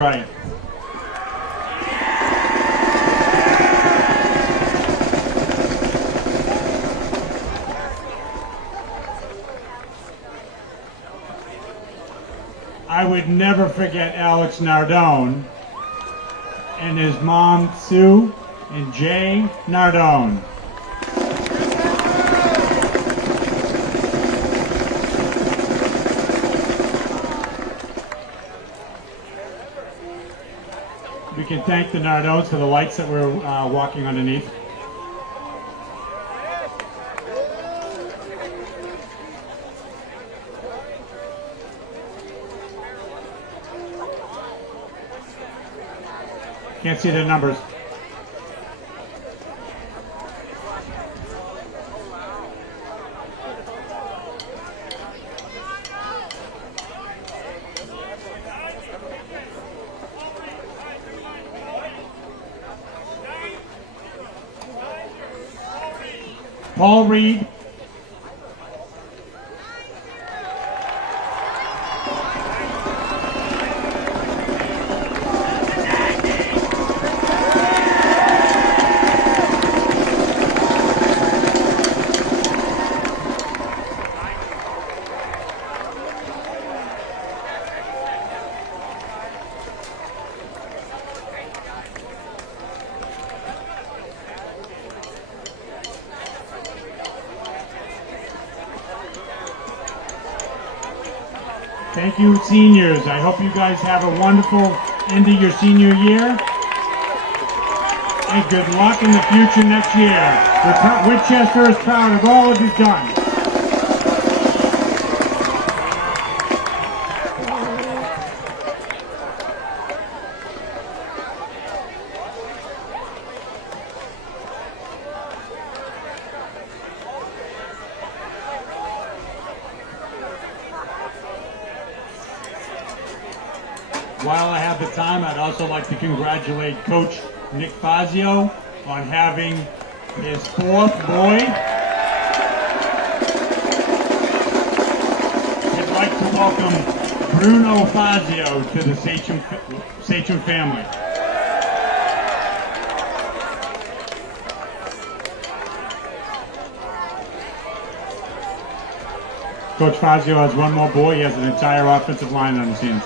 Right. I would never forget Alex Nardone and his mom Sue and Jay Nardone. We can thank the Nardones for the lights that we're walking underneath. Can't see the numbers. Paul Reed. Thank you, seniors. I hope you guys have a wonderful end of your senior year. And good luck in the future next year. Winchester is proud of all that you've done. While I have the time, I'd also like to congratulate Coach Nick Fazio on having his fourth boy. I'd like to welcome Bruno Fazio to the Sachem family. Coach Fazio has one more boy. He has an entire offensive line on his hands.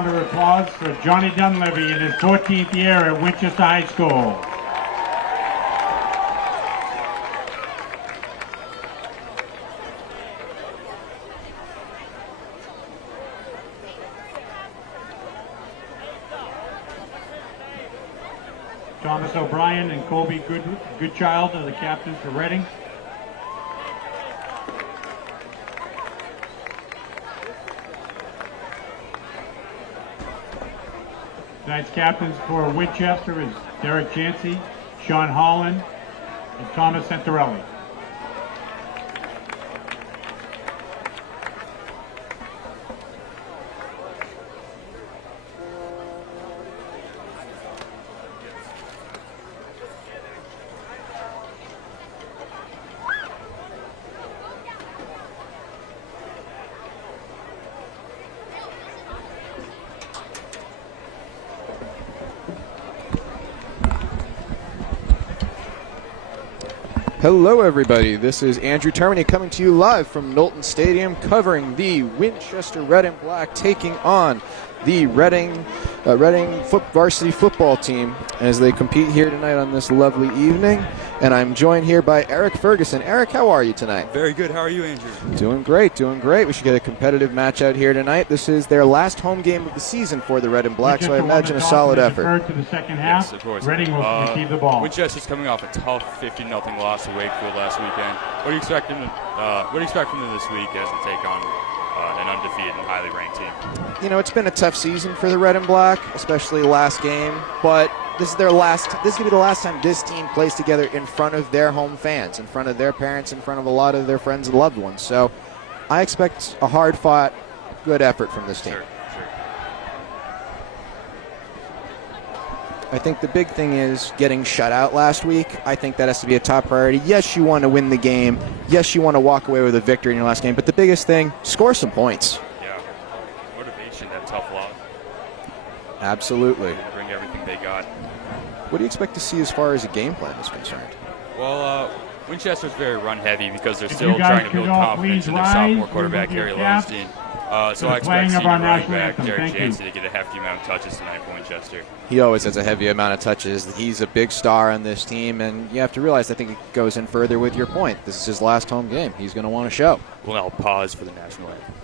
round of applause for Johnny Dunleavy in his 14th year at Winchester High School. Thomas O'Brien and Colby Goodchild are the captains for Reading. Tonight's captains for Winchester is Derek Jancy, Sean Holland, and Thomas Santarelli. Hello everybody, this is Andrew Termini coming to you live from Knowlton Stadium covering the Winchester Red and Black taking on the Reading varsity football team as they compete here tonight on this lovely evening. And I'm joined here by Eric Ferguson. Eric, how are you tonight? Very good. How are you, Andrew? Doing great, doing great. We should get a competitive match out here tonight. This is their last home game of the season for the Red and Black, so I imagine a solid effort. To the second half. Yes, of course. Reading will receive the ball. Winchester's coming off a tough 50-0 loss to Wakefield last weekend. What do you expect from them this week as they take on an undefeated and highly ranked team? You know, it's been a tough season for the Red and Black, especially last game, but this is going to be the last time this team plays together in front of their home fans, in front of their parents, in front of a lot of their friends and loved ones. So I expect a hard-fought, good effort from this team. Sure. I think the big thing is getting shut out last week. I think that has to be a top priority. Yes, you want to win the game. Yes, you want to walk away with a victory in your last game. But the biggest thing, score some points. Yeah. Motivation, that tough loss. Absolutely. Bring everything they got. What do you expect to see as far as a game plan is concerned? Well, Winchester's very run-heavy because they're still trying to build confidence in their sophomore quarterback, Harry Lowenstein. So I expect senior running back Derek Jancy to get a hefty amount of touches tonight for Winchester. He always has a heavy amount of touches. He's a big star on this team, and you have to realize, I think it goes in further with your point. This is his last home game. He's going to want to show. We'll now pause for the national anthem.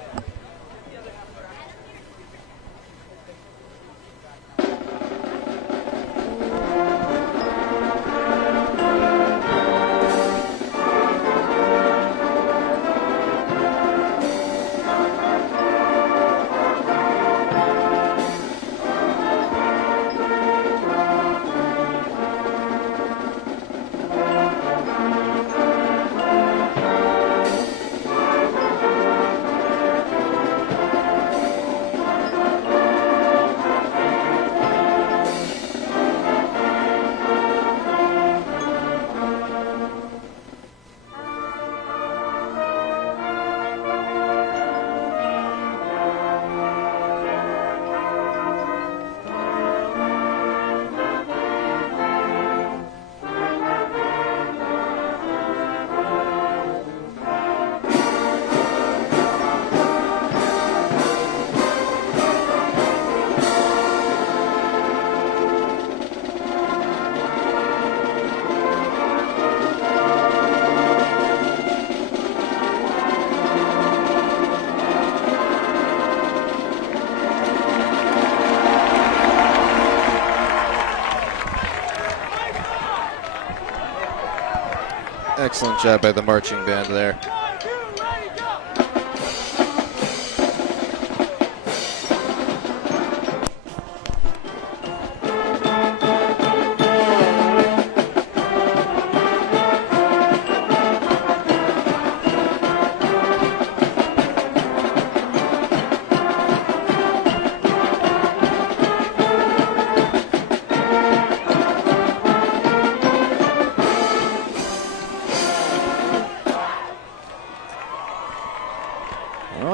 Excellent job by the marching band there.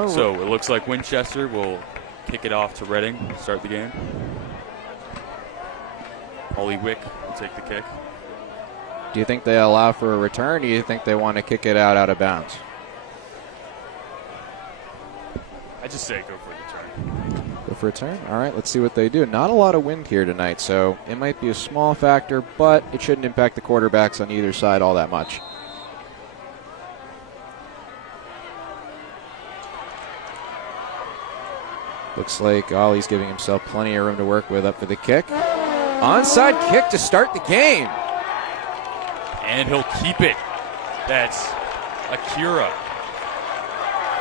So it looks like Winchester will kick it off to Reading, start the game. Ollie Wick will take the kick. Do you think they allow for a return, or do you think they want to kick it out of bounds? I just say go for the return. Go for a turn. All right, let's see what they do. Not a lot of wind here tonight, so it might be a small factor, but it shouldn't impact the quarterbacks on either side all that much. Looks like Ollie's giving himself plenty of room to work with up for the kick. Onside kick to start the game. And he'll keep it. That's Akira.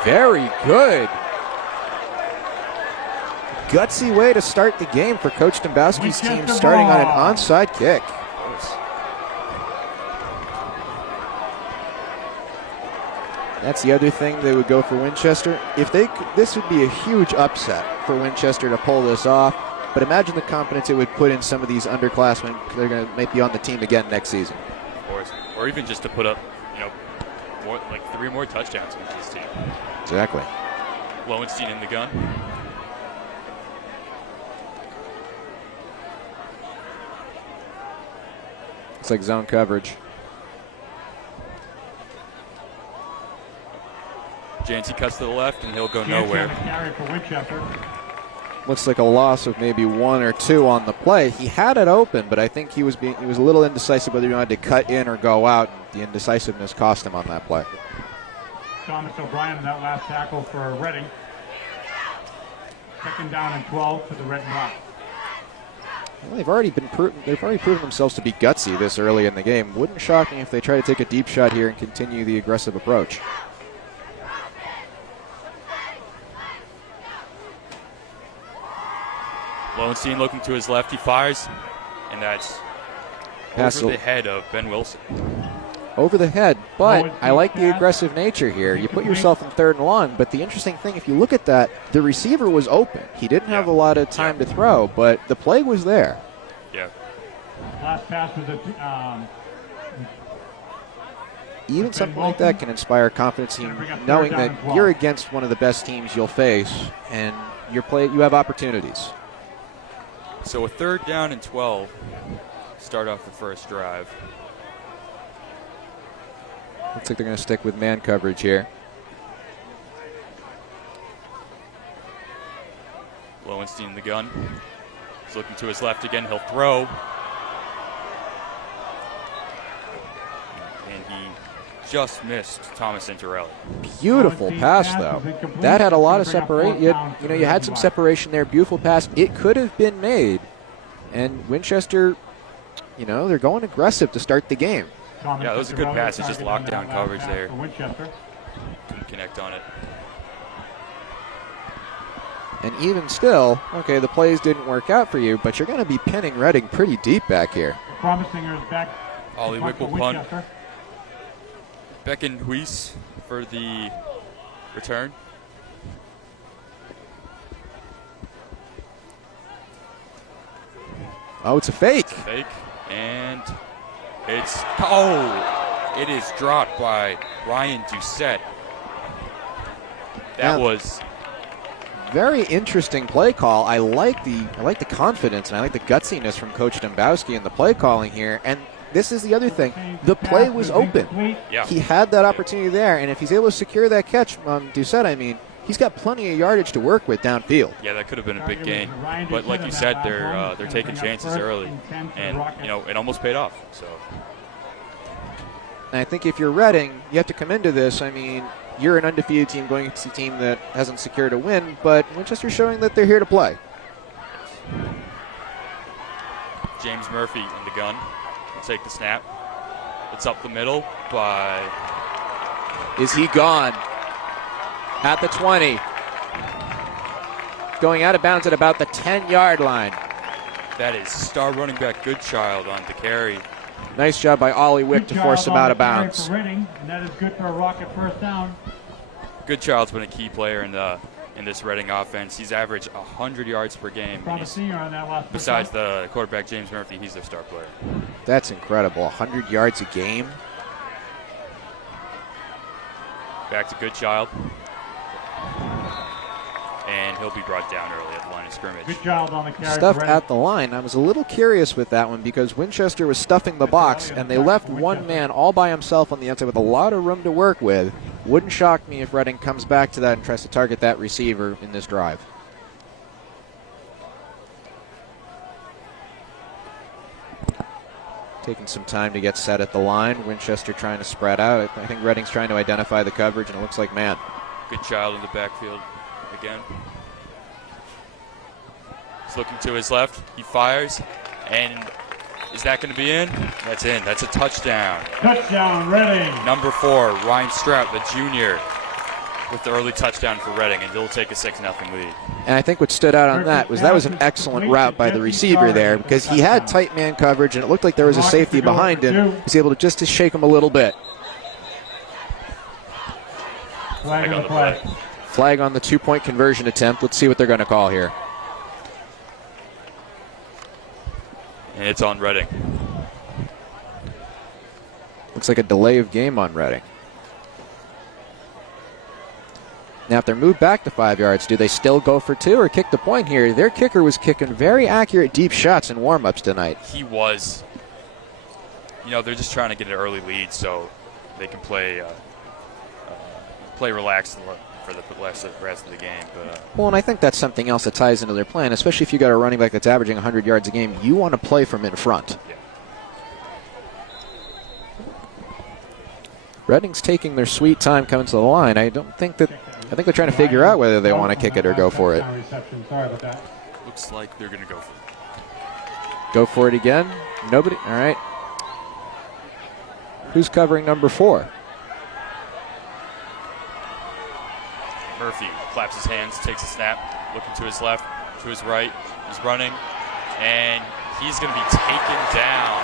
Very good. Gutsy way to start the game for Coach Dombrowski's team, starting on an onside kick. That's the other thing they would go for Winchester. If they could, this would be a huge upset for Winchester to pull this off. But imagine the confidence it would put in some of these underclassmen. They're going to might be on the team again next season. Of course, or even just to put up, more, like 3 more touchdowns with this team. Exactly. Lowenstein in the gun. Looks like zone coverage. Jancy cuts to the left, and he'll go nowhere. Looks like a loss of maybe 1 or 2 on the play. He had it open, but I think he was a little indecisive whether he wanted to cut in or go out. The indecisiveness cost him on that play. Thomas O'Brien in that last tackle for Reading. 2nd down and 12 for the Red and Black. Well, they've already proven themselves to be gutsy this early in the game. Wouldn't shock me if they try to take a deep shot here and continue the aggressive approach. Lowenstein looking to his left, he fires, and that's over the head of Ben Wilson. Over the head, but I like the aggressive nature here. You put yourself in 3rd and long, but the interesting thing, if you look at that, the receiver was open. He didn't have a lot of time to throw, but the play was there. Yeah. Last pass was even something like that can inspire confidence in knowing that you're against one of the best teams you'll face, and you have opportunities. So a 3rd down and 12. Start off the first drive. Looks like they're going to stick with man coverage here. Lowenstein in the gun. He's looking to his left again. He'll throw. And he just missed Thomas Intorelli. Beautiful pass, though. That had a lot of separation. You had some separation there. Beautiful pass. It could have been made. And Winchester, they're going aggressive to start the game. Yeah, that was a good pass. It's just locked down coverage there. Couldn't connect on it. And even still, okay, the plays didn't work out for you, but you're going to be pinning Reading pretty deep back here. Ollie Wick will punt. Becken Huis for the return. Oh, it's a fake. It's a fake. And it is dropped by Ryan Doucette. That was very interesting play call. I like the confidence and I like the gutsiness from Coach Dombrowski in the play calling here. And this is the other thing. The play was open. Yeah. He had that opportunity there, and if he's able to secure that catch, Doucette, he's got plenty of yardage to work with downfield. Yeah, that could have been a big gain. But like you said, they're taking chances early, and it almost paid off. So. And I think if you're Reading, you have to come into this. You're an undefeated team going against a team that hasn't secured a win, but Winchester's showing that they're here to play. James Murphy in the gun. Will take the snap. It's up the middle by. Is he gone? At the 20. Going out of bounds at about the 10-yard line. That is star running back Goodchild on the carry. Nice job by Ollie Wick to force him out of bounds. And that is good for a Rocket 1st down. Goodchild's been a key player in this Reading offense. He's averaged 100 yards per game. Besides the quarterback James Murphy, he's their star player. That's incredible. 100 yards a game. Back to Goodchild. And he'll be brought down early at the line of scrimmage. Goodchild on the carry. Stuffed at the line. I was a little curious with that one because Winchester was stuffing the box and they left one man all by himself on the outside with a lot of room to work with. Wouldn't shock me if Reading comes back to that and tries to target that receiver in this drive. Taking some time to get set at the line. Winchester trying to spread out. I think Reading's trying to identify the coverage, and it looks like man. Good child in the backfield again. He's looking to his left. He fires, and is that going to be in? That's in. That's a touchdown. Touchdown, Reading. Number 4, Ryan Strout, the junior, with the early touchdown for Reading, and they'll take a 6-0 lead. And I think what stood out on that was an excellent route by the receiver there, because he had tight man coverage, and it looked like there was a safety behind him. He was able to just shake him a little bit. Flag on the play. Flag on the 2-point conversion attempt. Let's see what they're going to call here. And it's on Reading. Looks like a delay of game on Reading. Now, if they're moved back to 5 yards, do they still go for 2 or kick the point here? Their kicker was kicking very accurate deep shots in warm-ups tonight. He was. You know, they're just trying to get an early lead so they can play relaxed for the rest of the game. Well, and I think that's something else that ties into their plan, especially if you got a running back that's averaging 100 yards a game. You want to play from in front. Yeah. Reading's taking their sweet time coming to the line. I think they're trying to figure out whether they want to kick it or go for it. Looks like they're going to go for it. Go for it again? Nobody? All right. Who's covering number 4? Murphy claps his hands, takes a snap, looking to his left, to his right. He's running, and he's going to be taken down.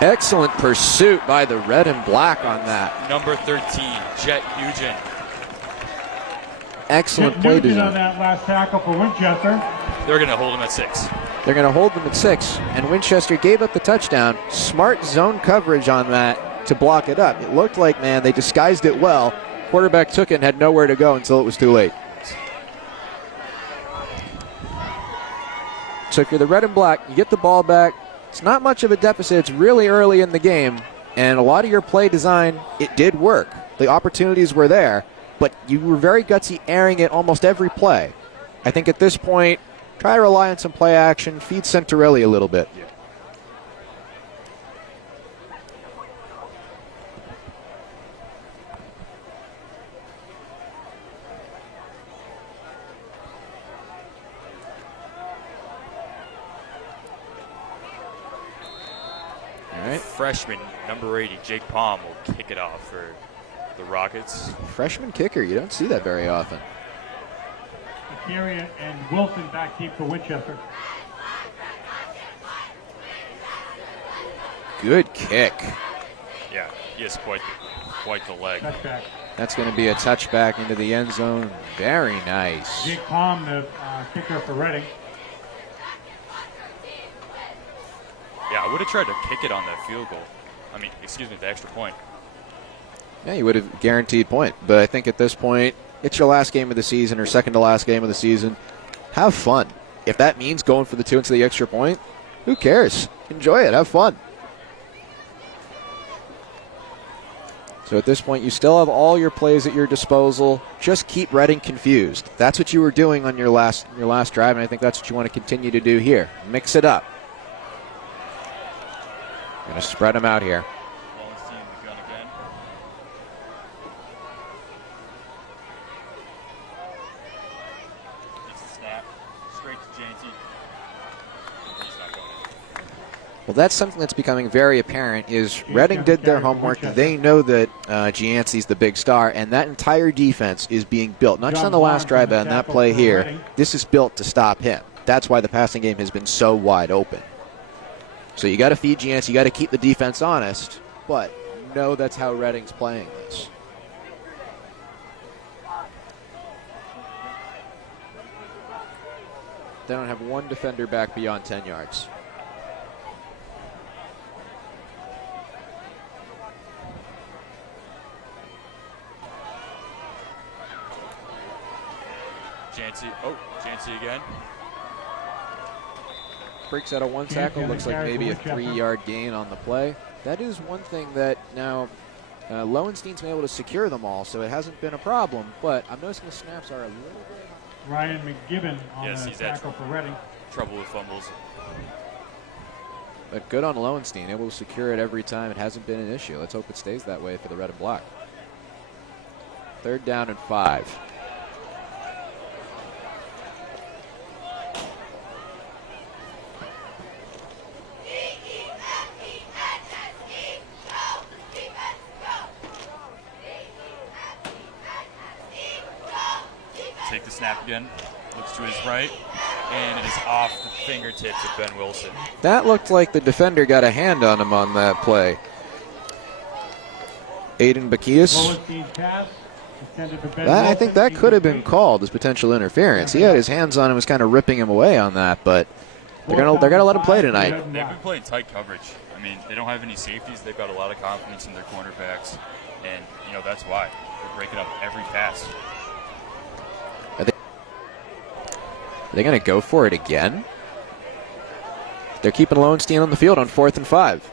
Excellent pursuit by the red and black on that. Number 13, Jet Nugent. Excellent play design. On that last tackle for Winchester. They're going to hold him at 6. They're going to hold them at 6, and Winchester gave up the touchdown. Smart zone coverage on that to block it up. It looked like, man, they disguised it well. Quarterback took it and had nowhere to go until it was too late. So if you're the red and black, you get the ball back. It's not much of a deficit. It's really early in the game, and a lot of your play design, it did work. The opportunities were there, but you were very gutsy airing it almost every play. I think at this point, try to rely on some play action, feed Centarelli a little bit. Yeah. All right. Freshman, number 80, Jake Palm, will kick it off for the Rockets. Freshman kicker, you don't see that very often. Gary and Wilson back deep for Winchester. Good kick. Yeah, he has quite the leg. Touchback. That's going to be a touchback into the end zone. Very nice. Jake Palm, the kicker for Reading. Yeah, I would have tried to kick it on that field goal. The extra point. Yeah, you would have guaranteed point. But I think at this point, it's your last game of the season or second to last game of the season. Have fun. If that means going for the 2 into the extra point, who cares? Enjoy it. Have fun. So at this point, you still have all your plays at your disposal. Just keep Reading confused. That's what you were doing on your last drive, and I think that's what you want to continue to do here. Mix it up. Going to spread them out here. Wallenstein in the gun again. It's a snap. Straight to Jancy. He's not going in. Well, that's something that's becoming very apparent is Reading did their homework. They know that Gianci's the big star, and that entire defense is being built. Not just on the last drive, but on that play here. This is built to stop him. That's why the passing game has been so wide open. So you got to feed Gianci, you got to keep the defense honest, but know that's how Reading's playing this. They don't have one defender back beyond 10 yards. Jancy again. Breaks out of one tackle, looks like maybe a 3-yard gain on the play. That is one thing that now Lowenstein's been able to secure them all, so it hasn't been a problem, but I'm noticing the snaps are a little bit... Ryan McGibbon on the he's tackle for Reading. Trouble with fumbles. But good on Lowenstein, able to secure it every time. It hasn't been an issue. Let's hope it stays that way for the red and black. 3rd down and 5. Take the snap again. Looks to his right, and it is off the fingertips of Ben Wilson. That looked like the defender got a hand on him on that play. Aiden Bakias. I think that could have been called as potential interference. He had his hands on him, was kind of ripping him away on that, but they're gonna let him play tonight. They've been playing tight coverage. I mean, they don't have any safeties. They've got a lot of confidence in their cornerbacks, and that's why they're breaking up every pass. Are they going to go for it again? They're keeping Lowenstein on the field on 4th and 5.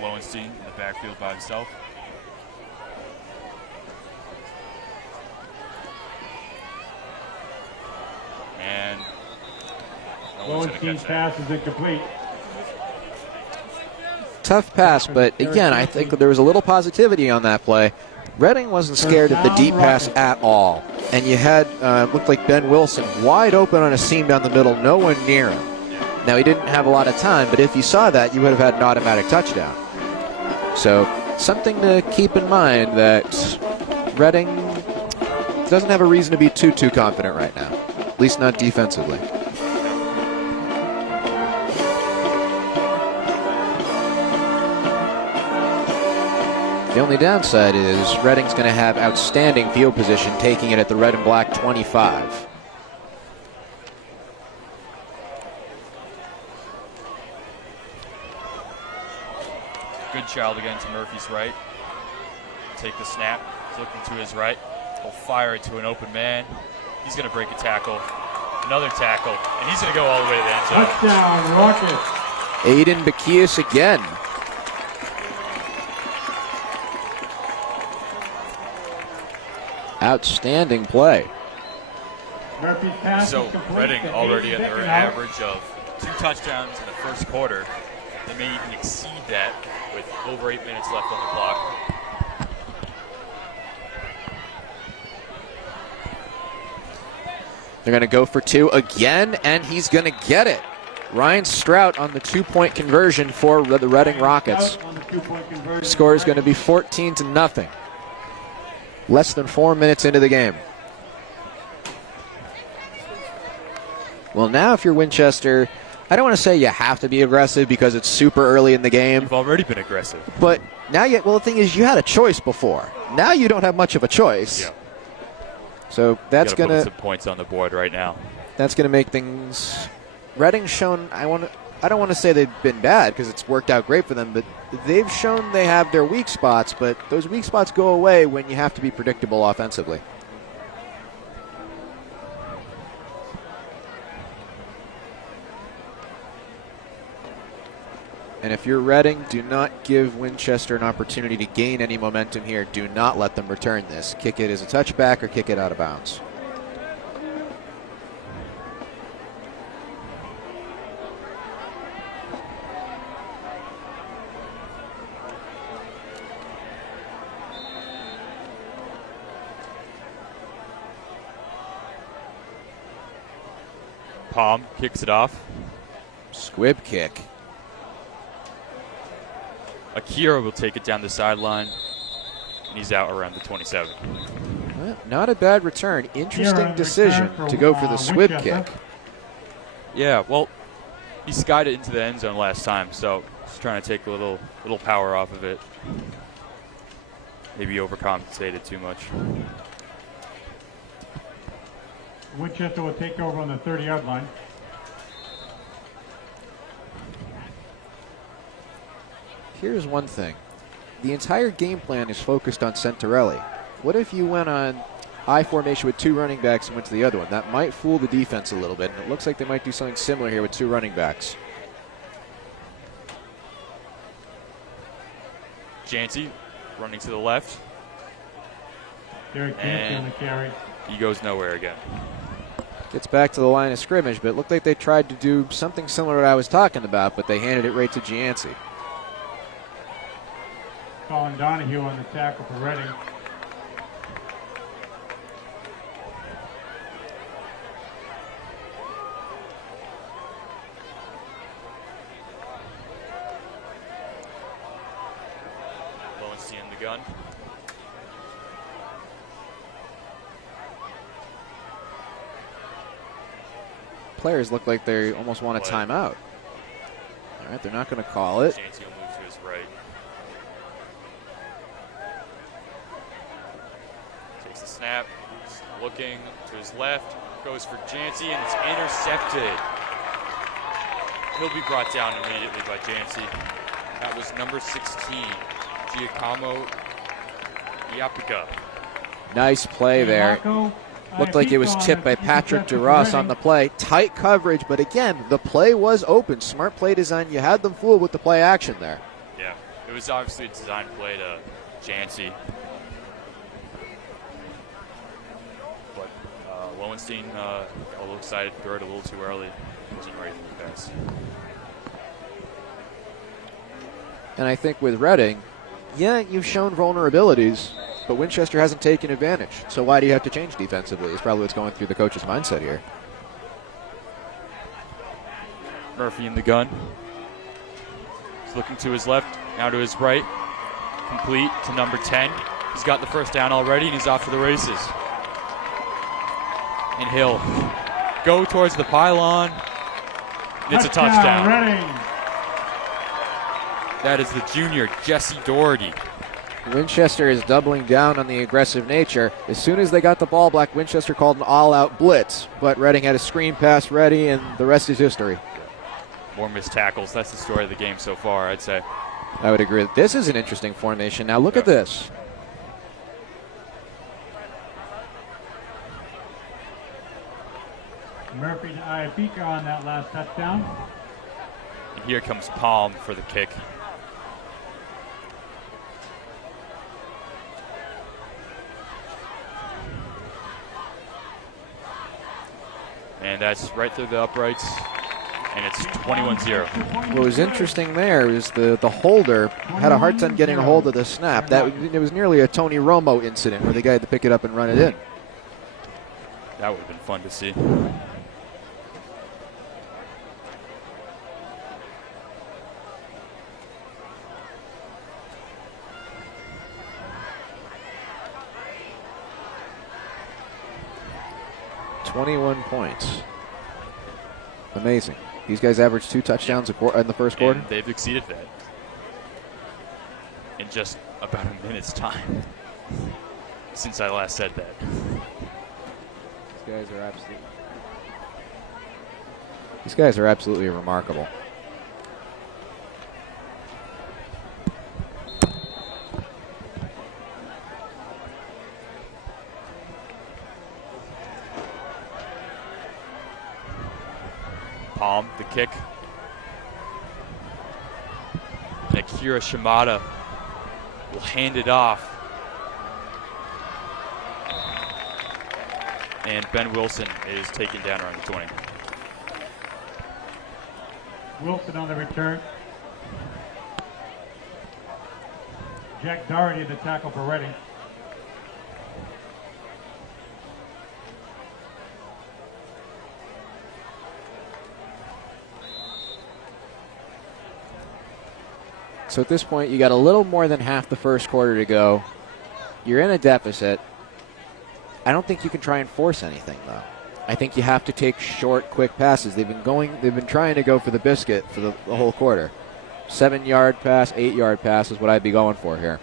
Lowenstein in the backfield by himself. And Lowenstein's pass is incomplete. Tough pass, but again, I think there was a little positivity on that play. Reading wasn't scared of the deep pass at all. And you had, looked like Ben Wilson wide open on a seam down the middle, no one near him. Now, he didn't have a lot of time, but if you saw that, you would have had an automatic touchdown. So, something to keep in mind that Reading doesn't have a reason to be too confident right now, at least not defensively. The only downside is Reading's going to have outstanding field position, taking it at the red and black 25. Good child again to Murphy's right. Take the snap. He's looking to his right. He'll fire it to an open man. He's going to break a tackle. Another tackle. And he's going to go all the way to the end zone. Touchdown, Rockets. Aiden Bakias again. Outstanding play. So Reading already at their average of 2 touchdowns in the first quarter. They may even exceed that with over 8 minutes left on the clock. They're going to go for 2 again, and he's going to get it. Ryan Strout on the 2-point conversion for the Reading Rockets. Score is going to be 14-0. Less than 4 minutes into the game. Well, now if you're Winchester, I don't want to say you have to be aggressive because it's super early in the game. You've already been aggressive. But now, the thing is, you had a choice before. Now you don't have much of a choice. Yeah. So that's going to put some points on the board right now. That's going to make things. Reading's shown. I don't want to say they've been bad because it's worked out great for them, but they've shown they have their weak spots. But those weak spots go away when you have to be predictable offensively. And if you're Reading, do not give Winchester an opportunity to gain any momentum here. Do not let them return this. Kick it as a touchback or kick it out of bounds. Palm kicks it off. Squib kick. Akira will take it down the sideline, and he's out around the 27. Well, not a bad return. Interesting decision to go for the squib kick. Yeah, well, he skied it into the end zone last time, so he's trying to take a little power off of it. Maybe overcompensated too much. Winchester will take over on the 30-yard line. Here's one thing. The entire game plan is focused on Centarelli. What if you went on I formation with 2 running backs and went to the other one? That might fool the defense a little bit, and it looks like they might do something similar here with 2 running backs. Jancy running to the left. Derek Jancy on the carry. He goes nowhere again. Gets back to the line of scrimmage, but it looked like they tried to do something similar to what I was talking about, but they handed it right to Gianci. Colin Donahue on the tackle for Reading. Lowenstein in the gun. Players look like they almost want a timeout. All right, they're not going to call it. Jancy will move to his right. Takes the snap, looking to his left, goes for Jancy, and it's intercepted. He'll be brought down immediately by Jancy. That was number 16, Giacomo Iapika. Nice play there. Looked like it was tipped by Patrick DeRoss on the play. Tight coverage, but again, the play was open. Smart play design. You had them fooled with the play action there. Yeah, it was obviously a design play to Jancy. But Lowenstein, a little excited, threw it a little too early. Wasn't ready for the pass. And I think with Reading, yeah, you've shown vulnerabilities, but Winchester hasn't taken advantage. So why do you have to change defensively? Is probably what's going through the coach's mindset here. Murphy in the gun. He's looking to his left, now to his right. Complete to number 10. He's got the first down already, and he's off to the races. And he'll go towards the pylon. It's a touchdown. Reading. That is the junior, Jesse Doherty. Winchester is doubling down on the aggressive nature. As soon as they got the ball back, Winchester called an all-out blitz, but Reading had a screen pass ready, and the rest is history. More missed tackles. That's the story of the game so far, I'd say. I would agree. This is an interesting formation. Now look at this. Murphy to Iapika on that last touchdown. And here comes Palm for the kick. And that's right through the uprights, and it's 21-0. What was interesting there is the holder had a hard time getting a hold of the snap. It was nearly a Tony Romo incident where the guy had to pick it up and run it in. That would have been fun to see. .21 points. Amazing. These guys averaged 2 touchdowns in the first quarter. And they've exceeded that in just about a minute's time since I last said that. These guys are absolutely remarkable. Palm, the kick. And Akira Shimada will hand it off. And Ben Wilson is taken down around the 20. Wilson on the return. Jack Doherty the tackle for Reading. So at this point, you got a little more than half the first quarter to go. You're in a deficit. I don't think you can try and force anything, though. I think you have to take short, quick passes. They've been trying to go for the biscuit for the whole quarter. 7-yard pass, 8-yard pass is what I'd be going for here.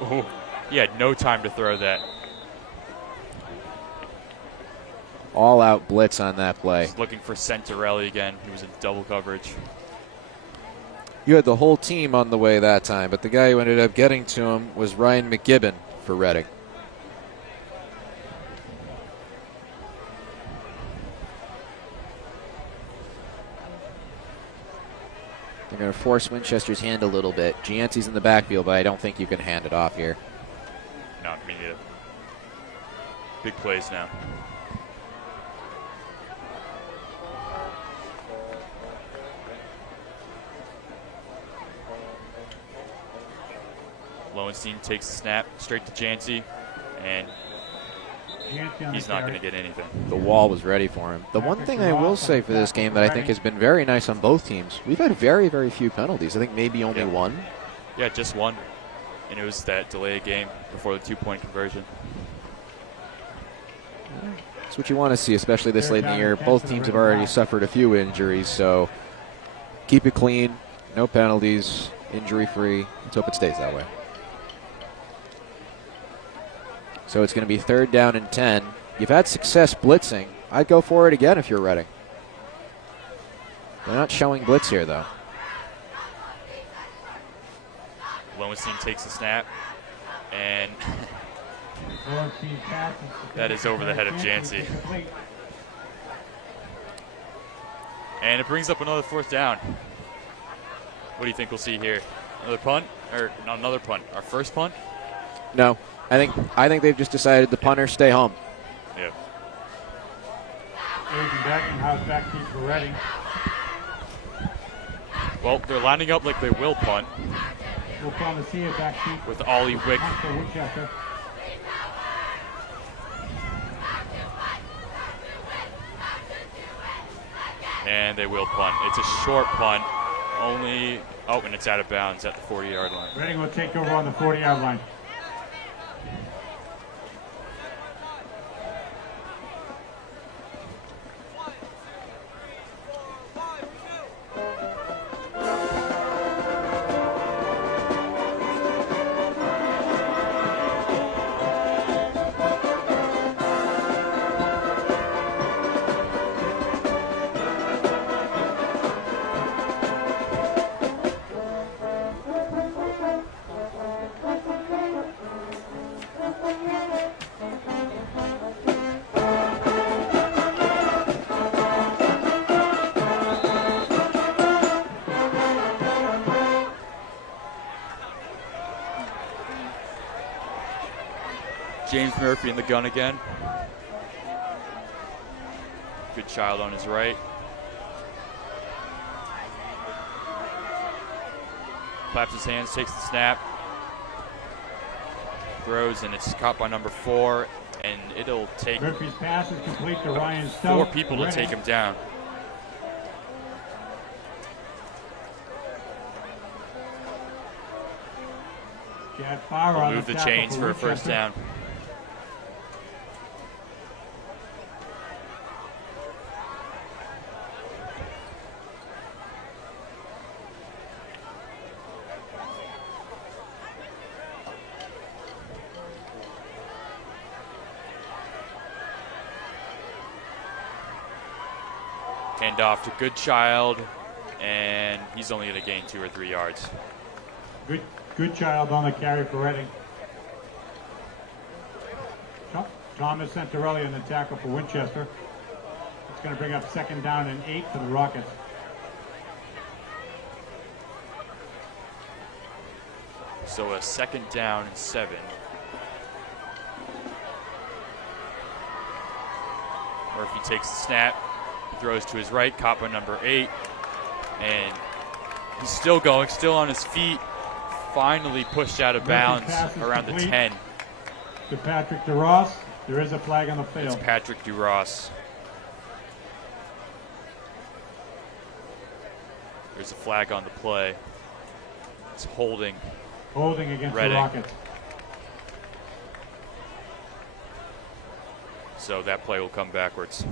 Oh, he had no time to throw that. All-out blitz on that play. He's looking for Centarelli again. He was in double coverage. You had the whole team on the way that time, but the guy who ended up getting to him was Ryan McGibbon for Reading. They're going to force Winchester's hand a little bit. Gianci's in the backfield, but I don't think you can hand it off here. I mean, big plays now. Lowenstein takes the snap straight to Jancy, and he's not going to get anything. The wall was ready for him. The one thing I will say for this game that I think has been very nice on both teams, we've had very, very few penalties. I think maybe only one. Yeah, just one. And it was that delay of game before the 2-point conversion. That's what you want to see, especially this late in the year. Both teams have already suffered a few injuries, so keep it clean, no penalties, injury-free. Let's hope it stays that way. So it's going to be 3rd down and 10. You've had success blitzing. I'd go for it again if you're Reading. They're not showing blitz here, though. Lowenstein takes the snap, and that is over the head of Jancy. And it brings up another 4th down. What do you think we'll see here? Another punt? Or not another punt, our first punt? No. I think they've just decided the punter stay home. Yeah. Back deep for Reading. Well, they're lining up like they will punt. We'll come to see it back deep. With Ollie Wick. And they will punt. It's a short punt. Only, and it's out of bounds at the 40-yard line. Reading will take over on the 40-yard line. James Murphy in the gun again. Good child on his right. Claps his hands, takes the snap. Throws, and it's caught by number 4. And it'll take Murphy's pass is complete to Ryan Stout. 4 people to take him down. We'll move the chains for a 1st down. Hand off to Goodchild, and he's only going to gain 2 or 3 yards. Good child on the carry for Reading. Thomas Santarelli on the tackle for Winchester. It's going to bring up 2nd down and 8 for the Rockets. So a 2nd down and 7. Murphy takes the snap, throws to his right, caught by number 8, and he's still going, still on his feet. Finally pushed out of bounds around the 10. To Patrick DeRoss. There is a flag on the field. It's Patrick DeRoss. There's a flag on the play. It's holding. Holding against Reading. The Rockets. So that play will come backwards.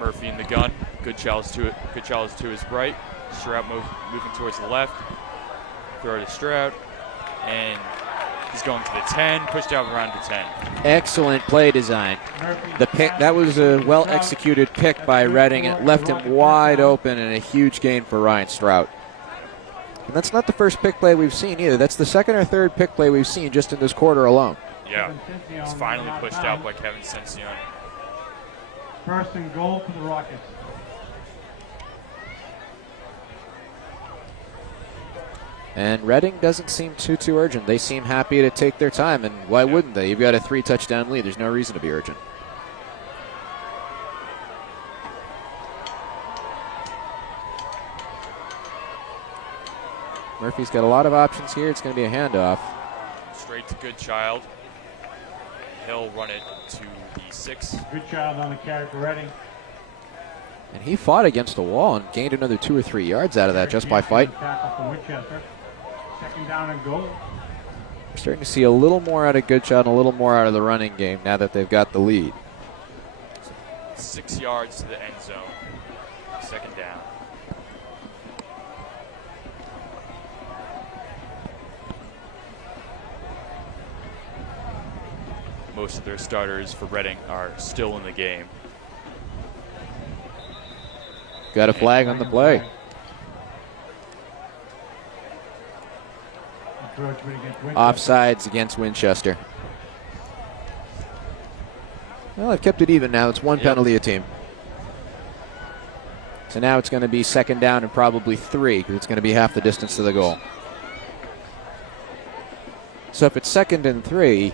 Murphy in the gun. Goodchild to his right. Stroud moving towards the left. Throw to Stroud. And he's going to the 10, pushed out around the 10. Excellent play design. The pick, that was a well-executed pick by Reading. It left him wide open and a huge gain for Ryan Strout. And that's not the first pick play we've seen either. That's the second or third pick play we've seen just in this quarter alone. Yeah, he's finally pushed out by Kevin Cencione. First and goal for the Rockets. And Reading doesn't seem too urgent. They seem happy to take their time, and why wouldn't they? You've got a 3-touchdown lead. There's no reason to be urgent. Murphy's got a lot of options here. It's going to be a handoff. Straight to Goodchild. He'll run it to the 6. Goodchild on the carry for Reading. And he fought against the wall and gained another 2 or 3 yards out of that just by fighting. Second down and goal. We're starting to see a little more out of Goodchild and a little more out of the running game now that they've got the lead. 6 yards to the end zone. Second down. Most of their starters for Reading are still in the game. Got a flag on the play. Offsides against Winchester. Well, they've kept it even now. It's one penalty a team. So now it's going to be second down and probably 3 because it's going to be half the distance to the goal. So if it's second and 3,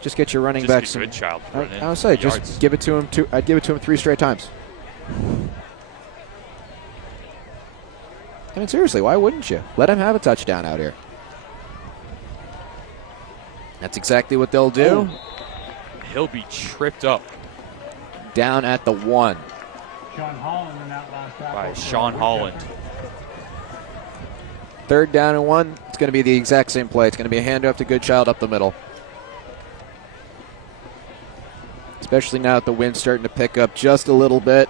just get your running back some. Goodchild. I would say just give it to him. I'd give it to him 3 straight times. I mean, seriously, why wouldn't you? Let him have a touchdown out here. That's exactly what they'll do. He'll be tripped up. Down at the 1. Sean Holland in that last tackle. By Sean Holland. Third down and 1. It's going to be the exact same play. It's going to be a handoff to Goodchild up the middle. Especially now that the wind's starting to pick up just a little bit.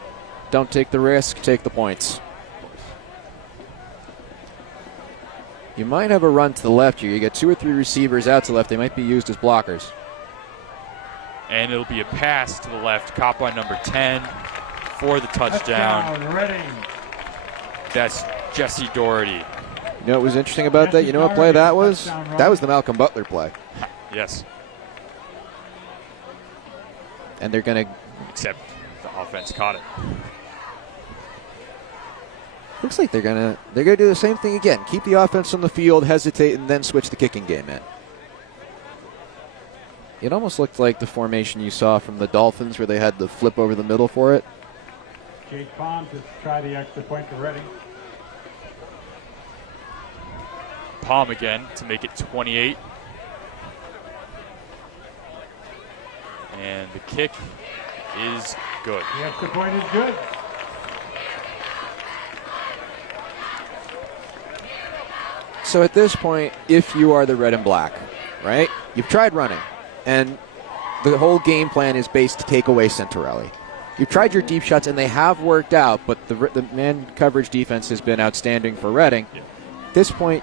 Don't take the risk, take the points. You might have a run to the left here. You get 2 or 3 receivers out to the left. They might be used as blockers. And it'll be a pass to the left, caught by number 10 for the touchdown. That's Jesse Doherty. You know what was interesting about that? You know what play that was? That was the Malcolm Butler play. Yes. And they're going to... Except the offense caught it. Looks like they're gonna do the same thing again. Keep the offense on the field, hesitate, and then switch the kicking game in. It almost looked like the formation you saw from the Dolphins where they had the flip over the middle for it. Jake Palm to try the extra point for Reading. Palm again to make it 28. And the kick is good. The extra point is good. So at this point, if you are the red and black, right, you've tried running, and the whole game plan is based to take away Centorelli. You've tried your deep shots, and they have worked out, but the man coverage defense has been outstanding for Reading. Yeah. At this point,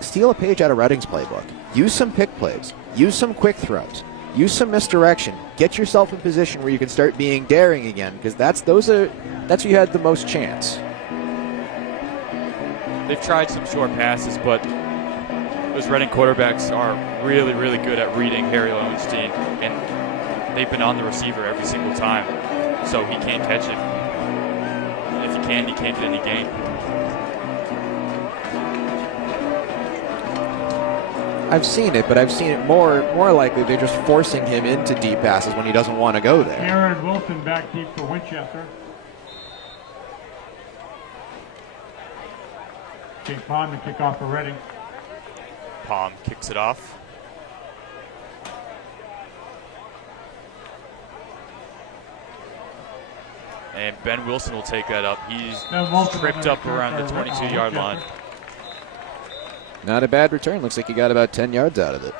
steal a page out of Reading's playbook. Use some pick plays. Use some quick throws. Use some misdirection. Get yourself in position where you can start being daring again, because that's where you had the most chance. They've tried some short passes, but those Reading quarterbacks are really, really good at reading Harry Lowenstein, and they've been on the receiver every single time, so he can't catch it. And if he can, he can't get any gain. I've seen it, but I've seen it more likely they're just forcing him into deep passes when he doesn't want to go there. Aaron Wilson back deep for Winchester. Jake Palm to kick off for Reading. Palm kicks it off. And Ben Wilson will take that up. He's tripped up around the 22-yard line. Not a bad return. Looks like he got about 10 yards out of it.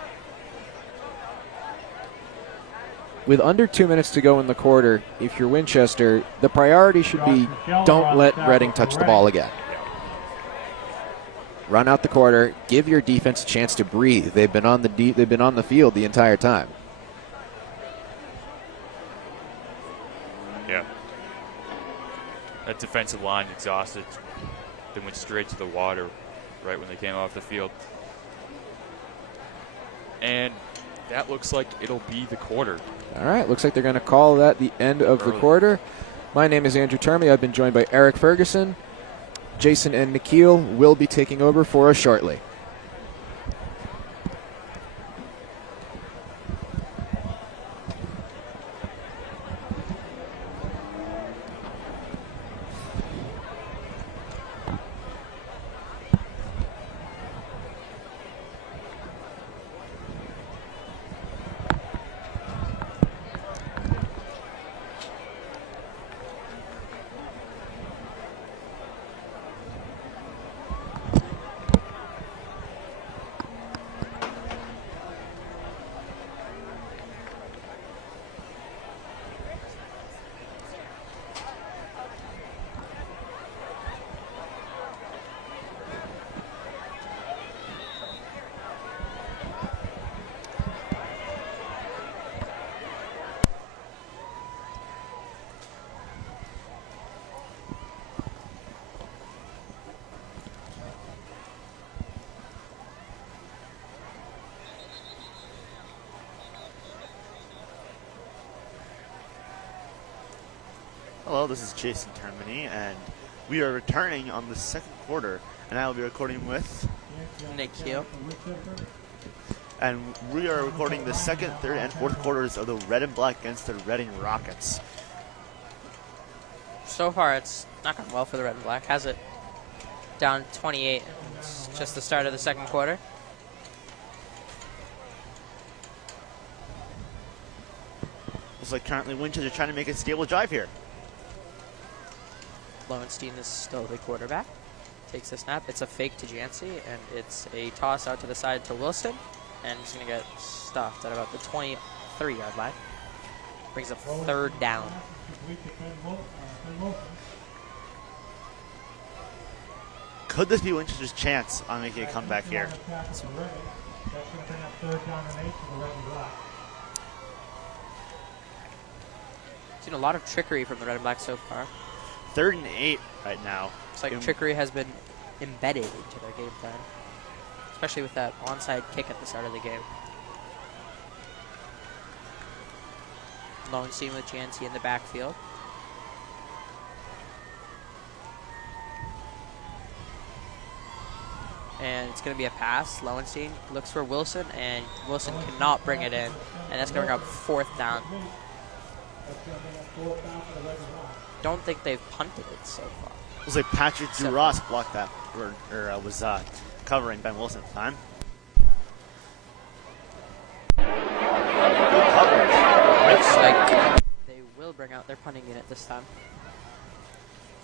With under 2 minutes to go in the quarter, if you're Winchester, the priority should be don't let Reading touch the ball again. run out the quarter, give your defense a chance to breathe. They've been on the field the entire time. Yeah. That defensive line exhausted. They went straight to the water right when they came off the field. And that looks like it'll be the quarter. All right, looks like they're going to call that the end of the quarter. My name is Andrew Termy. I've been joined by Eric Ferguson. Jason and Nikhil will be taking over for us shortly. Hello, this is Jason Termini, and we are returning on the second quarter, and I will be recording with Nikhil. And we are recording the second, third, and fourth quarters of the Red and Black against the Reading Rockets. So far, it's not gone well for the Red and Black, has it? Down 28. It's just the start of the second quarter. Looks like currently Winchester trying to make a stable drive here. Lowenstein is still the quarterback. Takes the snap. It's a fake to Jancy, and it's a toss out to the side to Wilson. And he's going to get stuffed at about the 23-yard line. Brings up third down. Could this be Winchester's chance on making a comeback here? Seen a lot of trickery from the Red and Black so far. 3rd and 8 right now. It's like trickery has been embedded into their game plan, especially with that onside kick at the start of the game. Lowenstein with Jancy in the backfield. And it's going to be a pass. Lowenstein looks for Wilson, and Wilson cannot bring it in. And that's going to bring up fourth down. Don't think they've punted it so far. Looks like Patrick Duras blocked that, or was covering Ben Wilson at the time. Good coverage. Looks like they will bring out their punting unit this time.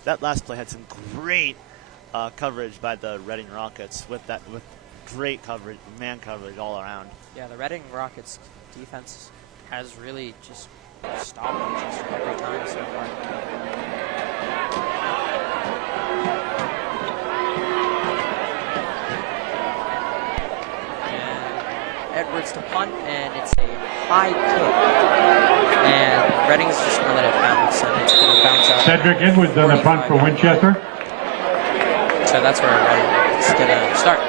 That last play had some great coverage by the Reading Rockets with great coverage, man coverage all around. Yeah, the Reading Rockets defense has really just stopped Winchester every time so far. And Edwards to punt, and it's a high kick. And Reading's just going to let it bounce, and it's going to bounce out. Cedric Edwards on the punt for Winchester. So that's where Reading is going to start.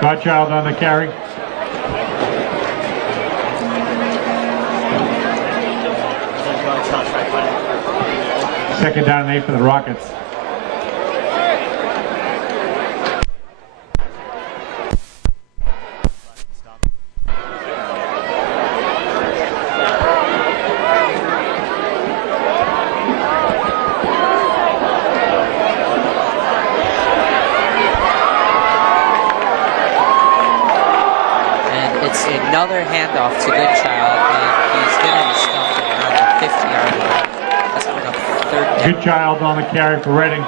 Godchild on the carry. Second down and 8 for the Rockets. Another handoff to Goodchild, and he's getting stuffed around the 50-yard line. That's coming up third down. Goodchild on the carry for Reading.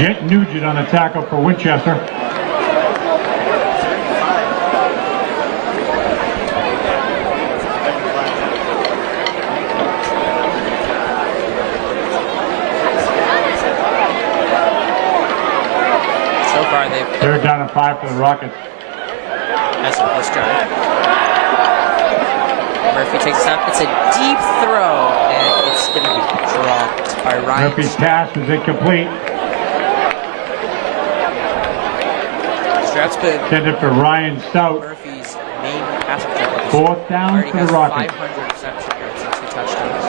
Jet Nugent on the tackle for Winchester. So far, they've Third down and 5 for the Rockets. as of this drive. Murphy takes a snap. It's a deep throw, and it's going to be dropped by Ryan. Murphy's pass is incomplete. Straps been Intended for Ryan Stout. Murphy's main pass objective. Fourth down Already for has the Rockets. 500 reception yards and 2 touchdowns.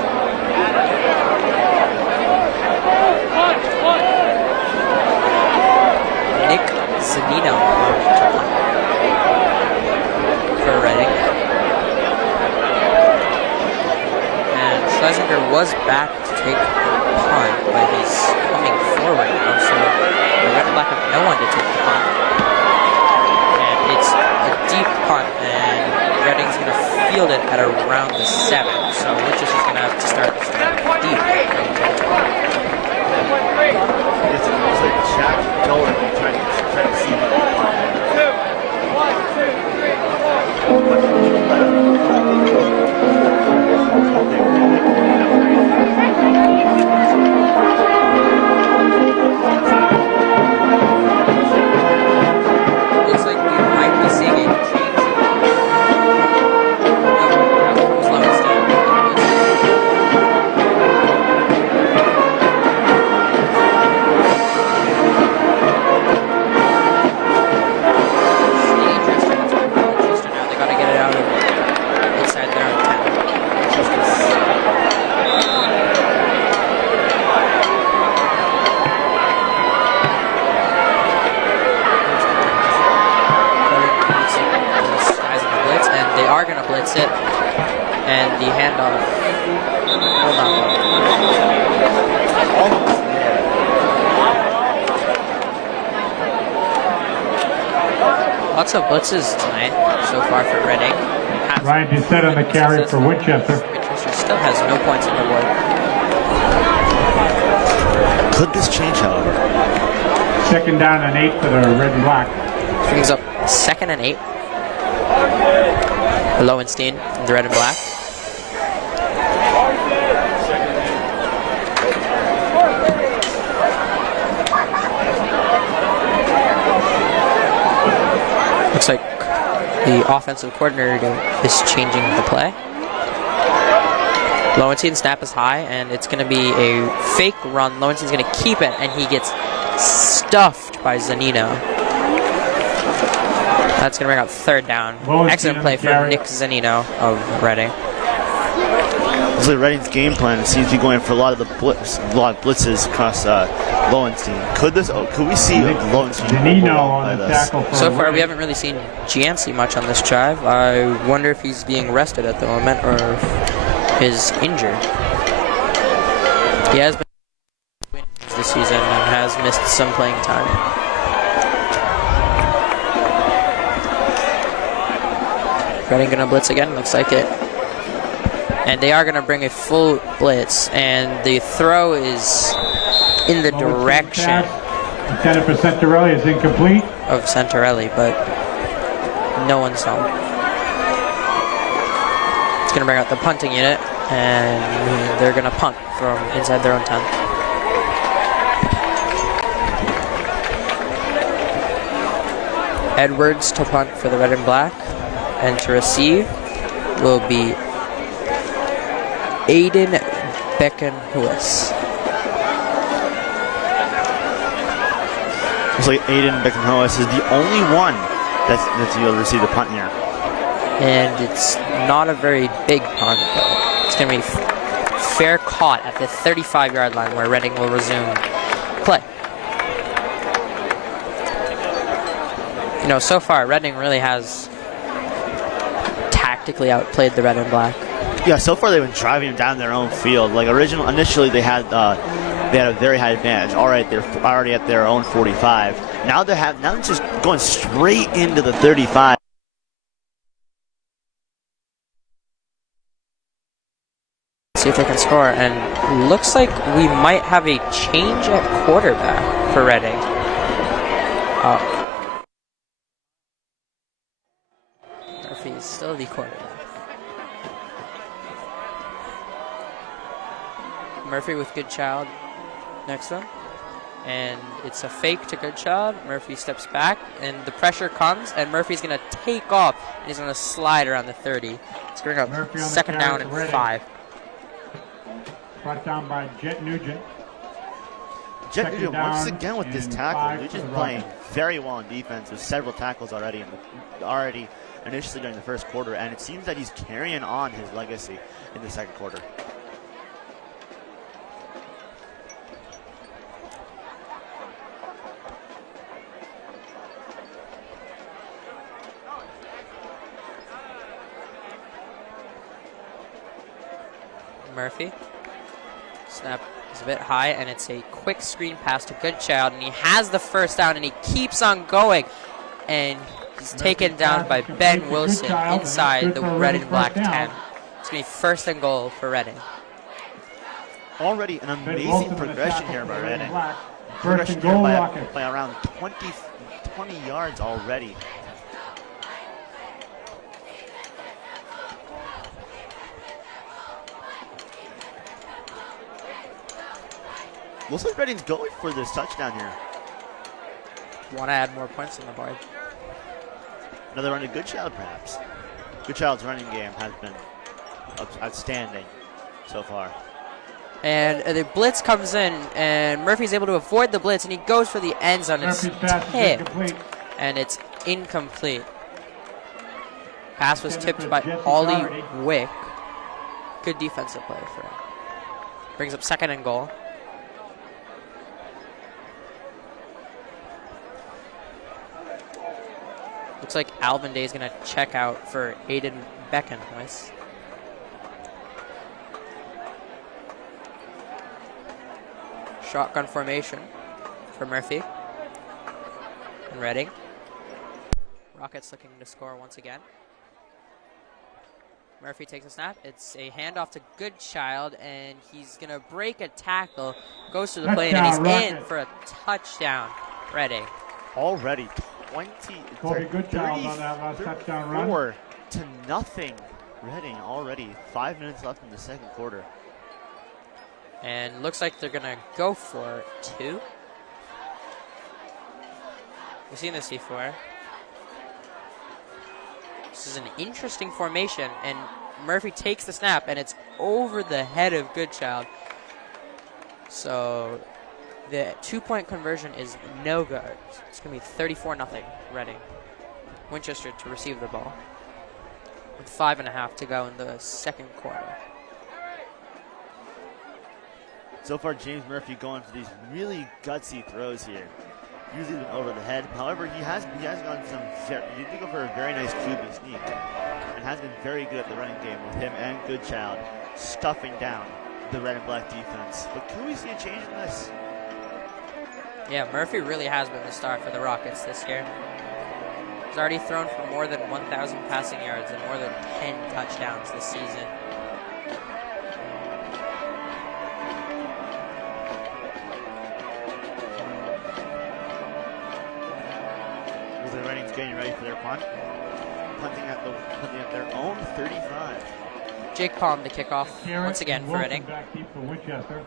Nick Zanino for Reading. And Schlesinger was back to take the punt, but he's coming forward now, so the Red and Black have no one to take the punt. And it's a deep punt, and Reading's going to field it at around the 7, so Winchester's going to have to start deep. It's like Shaq going and trying to see the Looks like we might be seeing a change. They got to get it out of inside their own 10. Guys in the blitz, and they are going to blitz it, and the handoff will not work. Lots of blitzes tonight so far for Reading. Ryan Doucette on the carry for Winchester. Winchester still has no points on the board. Could this change, however? Second down and 8 for the Red and Black. Brings up 2nd and 8. Lowenstein, the Red and Black. Looks like the offensive coordinator is changing the play. Lowenstein snap is high, and it's going to be a fake run. Lowenstein's going to keep it, and he gets stuffed by Zanino. That's going to bring up 3rd down. Excellent play for Nick Zanino of Reading. Looks like Reading's game plan seems to be going for a lot of blitzes across Lowenstein. Could we see Lowenstein Zanino on the tackle for So far, we haven't really seen Gianci much on this drive. I wonder if he's being rested at the moment or is injured. He has been this season and has missed some playing time. Reading gonna blitz again, looks like it. And they are gonna bring a full blitz, and the throw is in the direction intended for Centarelli is incomplete. of Centarelli, but no one's home. It's gonna bring out the punting unit, and they're gonna punt from inside their own 10. Edwards to punt for the Red and Black, and to receive will be Aiden Beckenhuis. Looks like Aiden Beckenhuis is the only one that's able to receive the punt here. And it's not a very big punt. It's going to be fair caught at the 35-yard line where Reading will resume play. You know, so far, Reading really has tactically outplayed the red and black. Yeah, so far they've been driving down their own field. Like initially they had a very high advantage. All right, they're already at their own 45. Now they're just going straight into the 35. See if they can score, and looks like we might have a change at quarterback for Reading. Murphy is still the quarterback. Murphy with Goodchild next to him, and it's a fake to Goodchild. Murphy steps back, and the pressure comes, and Murphy's going to take off, and he's going to slide around the 30. It's going to go second down and 5. Brought down by Jet Nugent. Jet Nugent once again with this tackle. Nugent's playing very well in defense with several tackles already initially during the first quarter, and it seems that he's carrying on his legacy in the second quarter. Murphy. Snap is a bit high, and it's a quick screen pass to Goodchild, and he has the first down, and he keeps on going, and he's taken down by Ben Wilson inside the red and black 10. It's going to be first and goal for Reading. Already an amazing progression here by Reading. Progression here by around 20 yards already. Looks like Reading's going for this touchdown here. Want to add more points on the board. Another run to Goodchild, perhaps. Goodchild's running game has been outstanding so far. And the blitz comes in, and Murphy's able to avoid the blitz, and he goes for the end zone. It's tipped, and it's incomplete. Pass was tipped by Ollie Wick. Good defensive play for him. Brings up second and goal. Looks like Alvin Day is going to check out for Aiden Beckenhuis. Shotgun formation for Murphy and Reading. Rockets looking to score once again. Murphy takes a snap. It's a handoff to Goodchild, and he's going to break a tackle, goes to the plane, and he's in for a touchdown. Reading. Already 34 to nothing. Reading already. 5 minutes left in the second quarter. And looks like they're going to go for 2. We've seen this before. This is an interesting formation, and Murphy takes the snap, and it's over the head of Goodchild. So the 2-point conversion is no good. It's going to be 34-0 Reading. Winchester to receive the ball with 5.5 to go in the second quarter. So far, James Murphy going for these really gutsy throws here. Usually been over the head. However, he has gone he did go for a very nice QB sneak and has been very good at the running game with him and Goodchild stuffing down the red and black defense. But can we see a change in this? Yeah, Murphy really has been the star for the Rockets this year. He's already thrown for more than 1,000 passing yards and more than 10 touchdowns this season. The Reading's getting ready for their punt. Punting at their own 35. Jake Palm to kick off once again for Reading. Back deep for Winchester.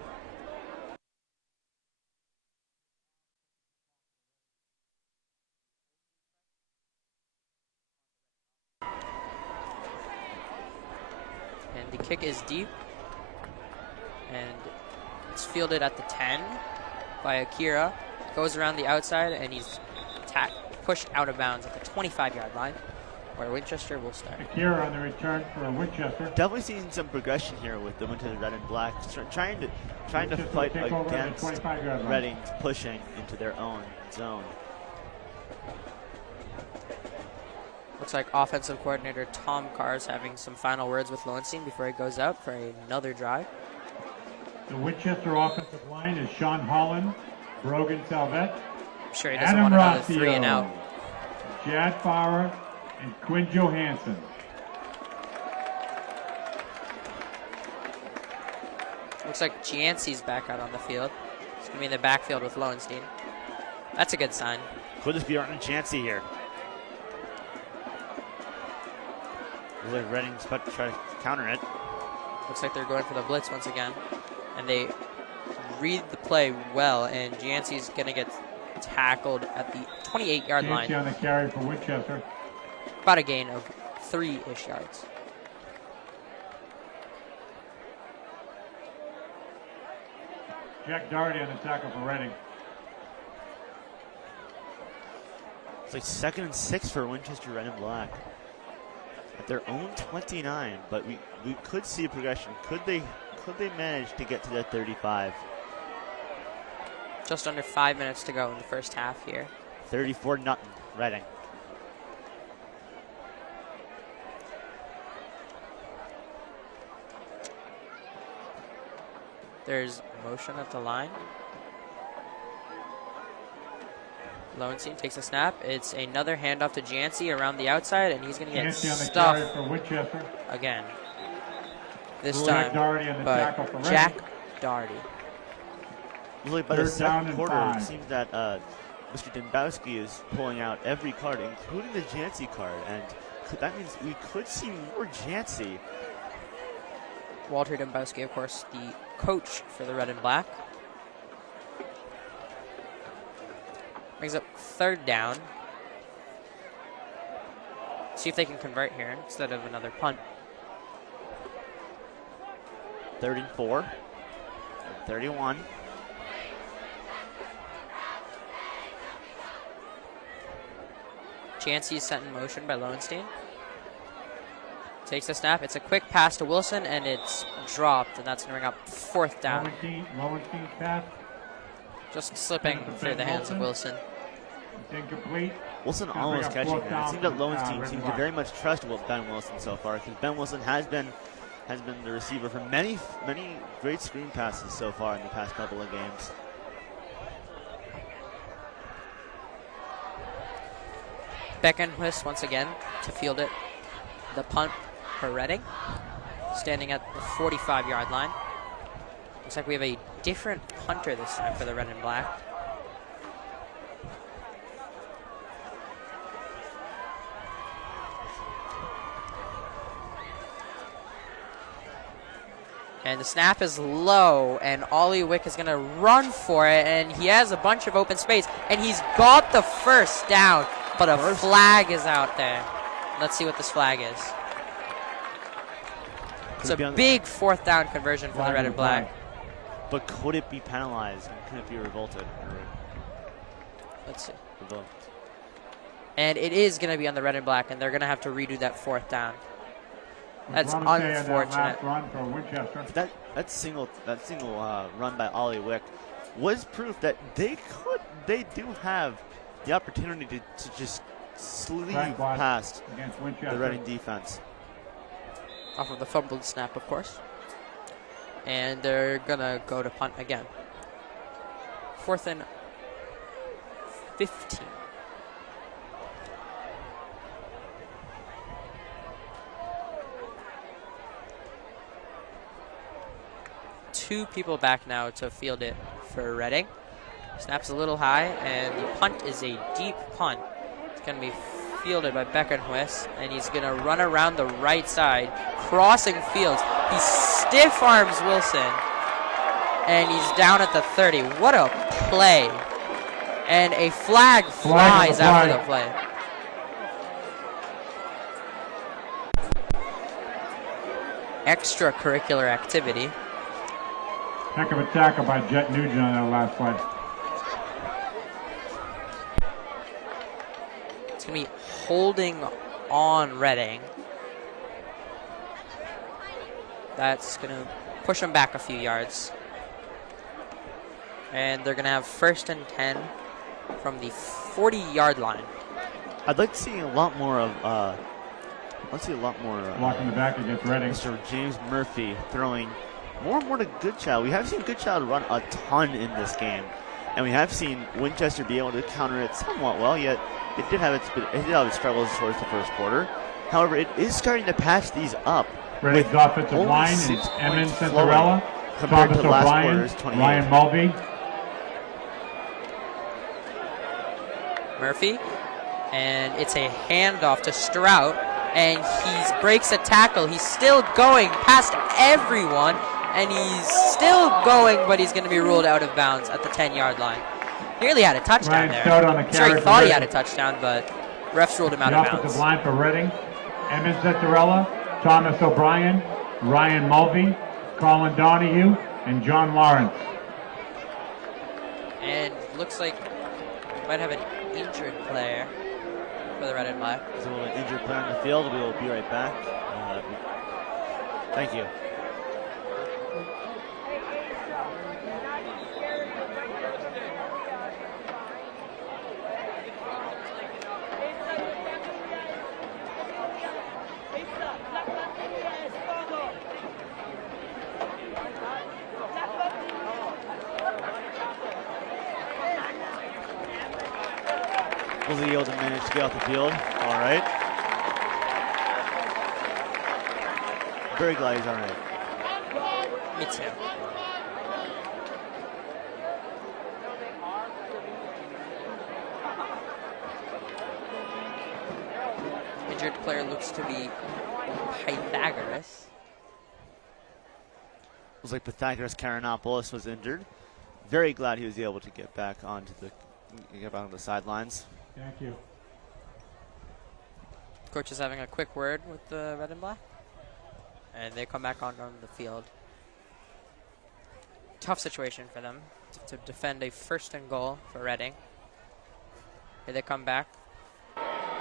And the kick is deep. And it's fielded at the 10 by Akira. Goes around the outside, and he's pushed out of bounds at the 25-yard line. where Winchester will start. Akira on the return for Winchester. Definitely seeing some progression here with the Winchester Red and Black, trying to fight against Reading's pushing into their own zone. Looks like offensive coordinator Tom Carr is having some final words with Lowenstein before he goes out for another drive. The Winchester offensive line is Sean Holland, Brogan Salvette, I'm sure he doesn't Adam want another Rossio, 3 and out. Jad Farah, and Quinn Johansson. Looks like Gianci's back out on the field. He's going to be in the backfield with Lowenstein. That's a good sign. Could this be Arden Gianci here? Reading's about to try to counter it. Looks like they're going for the blitz once again. And they read the play well, and Gianci's going to get tackled at the 28-yard line. Gianci on the carry for Winchester. About a gain of 3-ish yards. Jack Doherty on the tackle for Reading. It's like 2nd and 6 for Winchester Red and Black. At their own 29, but we could see a progression. Could they manage to get to that 35? Just under 5 minutes to go in the first half here. 34-0 Reading. There's motion at the line. Lowenstein takes a snap. It's another handoff to Gianci around the outside, and he's going to get stuffed for Winchester. again. This Jack time, Doherty on the tackle for but Reading. Jack Doherty. Really, by the Third down second and quarter, 5. it seems that Mr. Dembowski is pulling out every card, including the Gianci card, and that means we could see more Gianci. Walter Dembowski, of course, the coach for the Red and Black. Brings up 3rd down. See if they can convert here instead of another punt. 3rd and 4. 31. Gianci is set in motion by Lowenstein. Takes a snap. It's a quick pass to Wilson, and it's dropped, and that's going to bring up 4th down. Lowenstein's pass. Just slipping through the hands of Wilson. It's incomplete. Wilson Gonna almost bring up catching fourth it. It down seems that for, Lowenstein Red seems and to very much trust Ben Wilson so far, because Ben Wilson has been the receiver for many great screen passes so far in the past couple of games. Beckenhuis once again to field it. The punt for Reading. Standing at the 45-yard line. Looks like we have a different punter this time for the Red and Black. And the snap is low, and Ollie Wick is going to run for it, and he has a bunch of open space, and he's got the 1st down, but a flag is out there. Let's see what this flag is. It's a big 4th down conversion for the Red and Black. But could it be penalized, and could it be revolted? Let's see. Revoked. And it is going to be on the Red and Black, and they're going to have to redo that 4th down. That's unfortunate. Run for Winchester. That single run by Ollie Wick was proof that they do have the opportunity to just sleeve past the Reading defense. Off of the fumbled snap, of course. And they're going to go to punt again. 4th and 15. Two people back now to field it for Reading. Snaps a little high, and the punt is a deep punt. It's going to be fielded by Beckenhuis, and he's going to run around the right side, crossing fields. He stiff arms Wilson, and he's down at the 30. What a play. And a flag flies after the play. Extracurricular activity. Heck of a tackle by Jet Nugent on that last play. It's going to be holding on Reading. That's going to push them back a few yards. And they're going to have 1st and 10 from the 40-yard line. I'd like to see a lot more of, Blocking the back against Reading. Mr. James Murphy throwing more and more to Goodchild. We have seen Goodchild run a ton in this game, and we have seen Winchester be able to counter it somewhat well, yet it did have its struggles towards the first quarter. However, it is starting to patch these up. Reading's offensive line is Emin Cinderella, compared Thomas to last O'Brien, quarter's 28. Ryan Mulvey. Murphy, and it's a handoff to Strout, and he breaks a tackle. He's still going past everyone, and he's still going, but he's going to be ruled out of bounds at the 10-yard line. Nearly had a touchdown Ryan there. Stout on the Sorry, carry thought for he had a Reading. touchdown, but refs ruled him out The of offensive bounds. line for Reading, Emin Cinderella, Thomas O'Brien, Ryan Mulvey, Colin Donahue, and John Lawrence. And looks like we might have an injured player for the Red and Black. There's a little injured player on the field. We will be right back. Thank you. Was he able to manage to get off the field? All right. Very glad he's all right. Me too. Injured player looks to be Pythagoras. Looks like Pythagoras Karanopoulos was injured. Very glad he was able to get back onto the sidelines. Thank you. Coach is having a quick word with the Red and Black. And they come back on the field. Tough situation for them to defend a 1st and goal for Reading. Here they come back.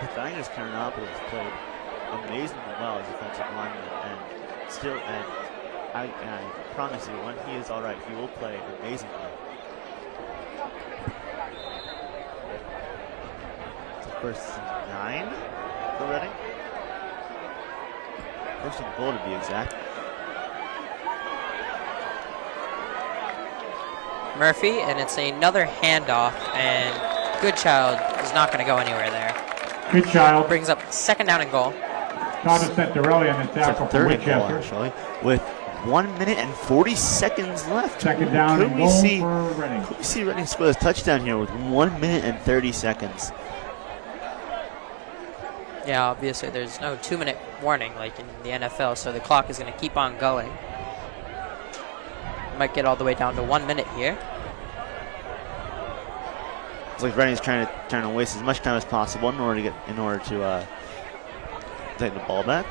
Pythagoras Karanopoulos played amazingly well as defensive lineman, and I promise you, when he is all right, he will play amazingly. It's a 1st and 9 for Reading. 1st and goal to be exact. Murphy, and it's another handoff, and Goodchild is not going to go anywhere there. Goodchild Brings up 2nd down and goal. Thomas Centarelli on the It's tackle a for 3rd and goal, Winchester. actually, with 1 minute and 40 seconds left. 2nd down Could and we goal see? for Reading. Could we see Reading score a touchdown here with 1 minute and 30 seconds? Yeah, obviously there's no 2-minute warning like in the NFL, so the clock is going to keep on going. Might get all the way down to 1 minute here. It's like Reading's trying to waste as much time as possible in order to take the ball back.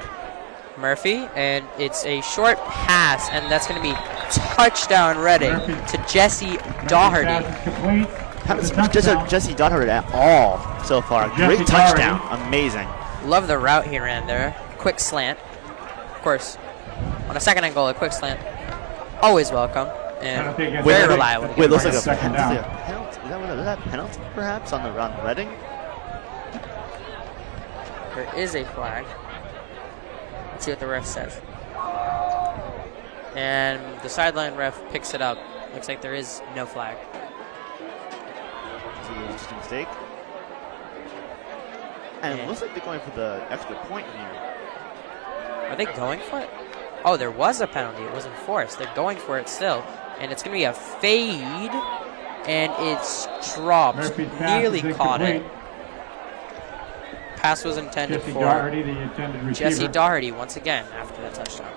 Murphy, and it's a short pass, and that's going to be touchdown Reading to Jesse Doherty. Pass is complete. Haven't seen Touchdown. Jesse Doherty at all so far. Jesse Great touchdown. Doherty. Amazing. Love the route he ran there. Quick slant. Of course, on a 2nd and goal, a quick slant. Always welcome. And very reliable. Wait, it looks like a Second penalty. down. Is that penalty perhaps on Reading? There is a flag. Let's see what the ref says. And the sideline ref picks it up. Looks like there is no flag. It's just a mistake. And it looks like they're going for the extra point here. Are they going for it? Oh, there was a penalty. It wasn't forced. They're going for it still. And it's going to be a fade. And it's dropped. Murphy's pass Nearly is caught it. incomplete. Pass was intended Jesse for Doherty, the intended receiver. Jesse Doherty once again after that touchdown.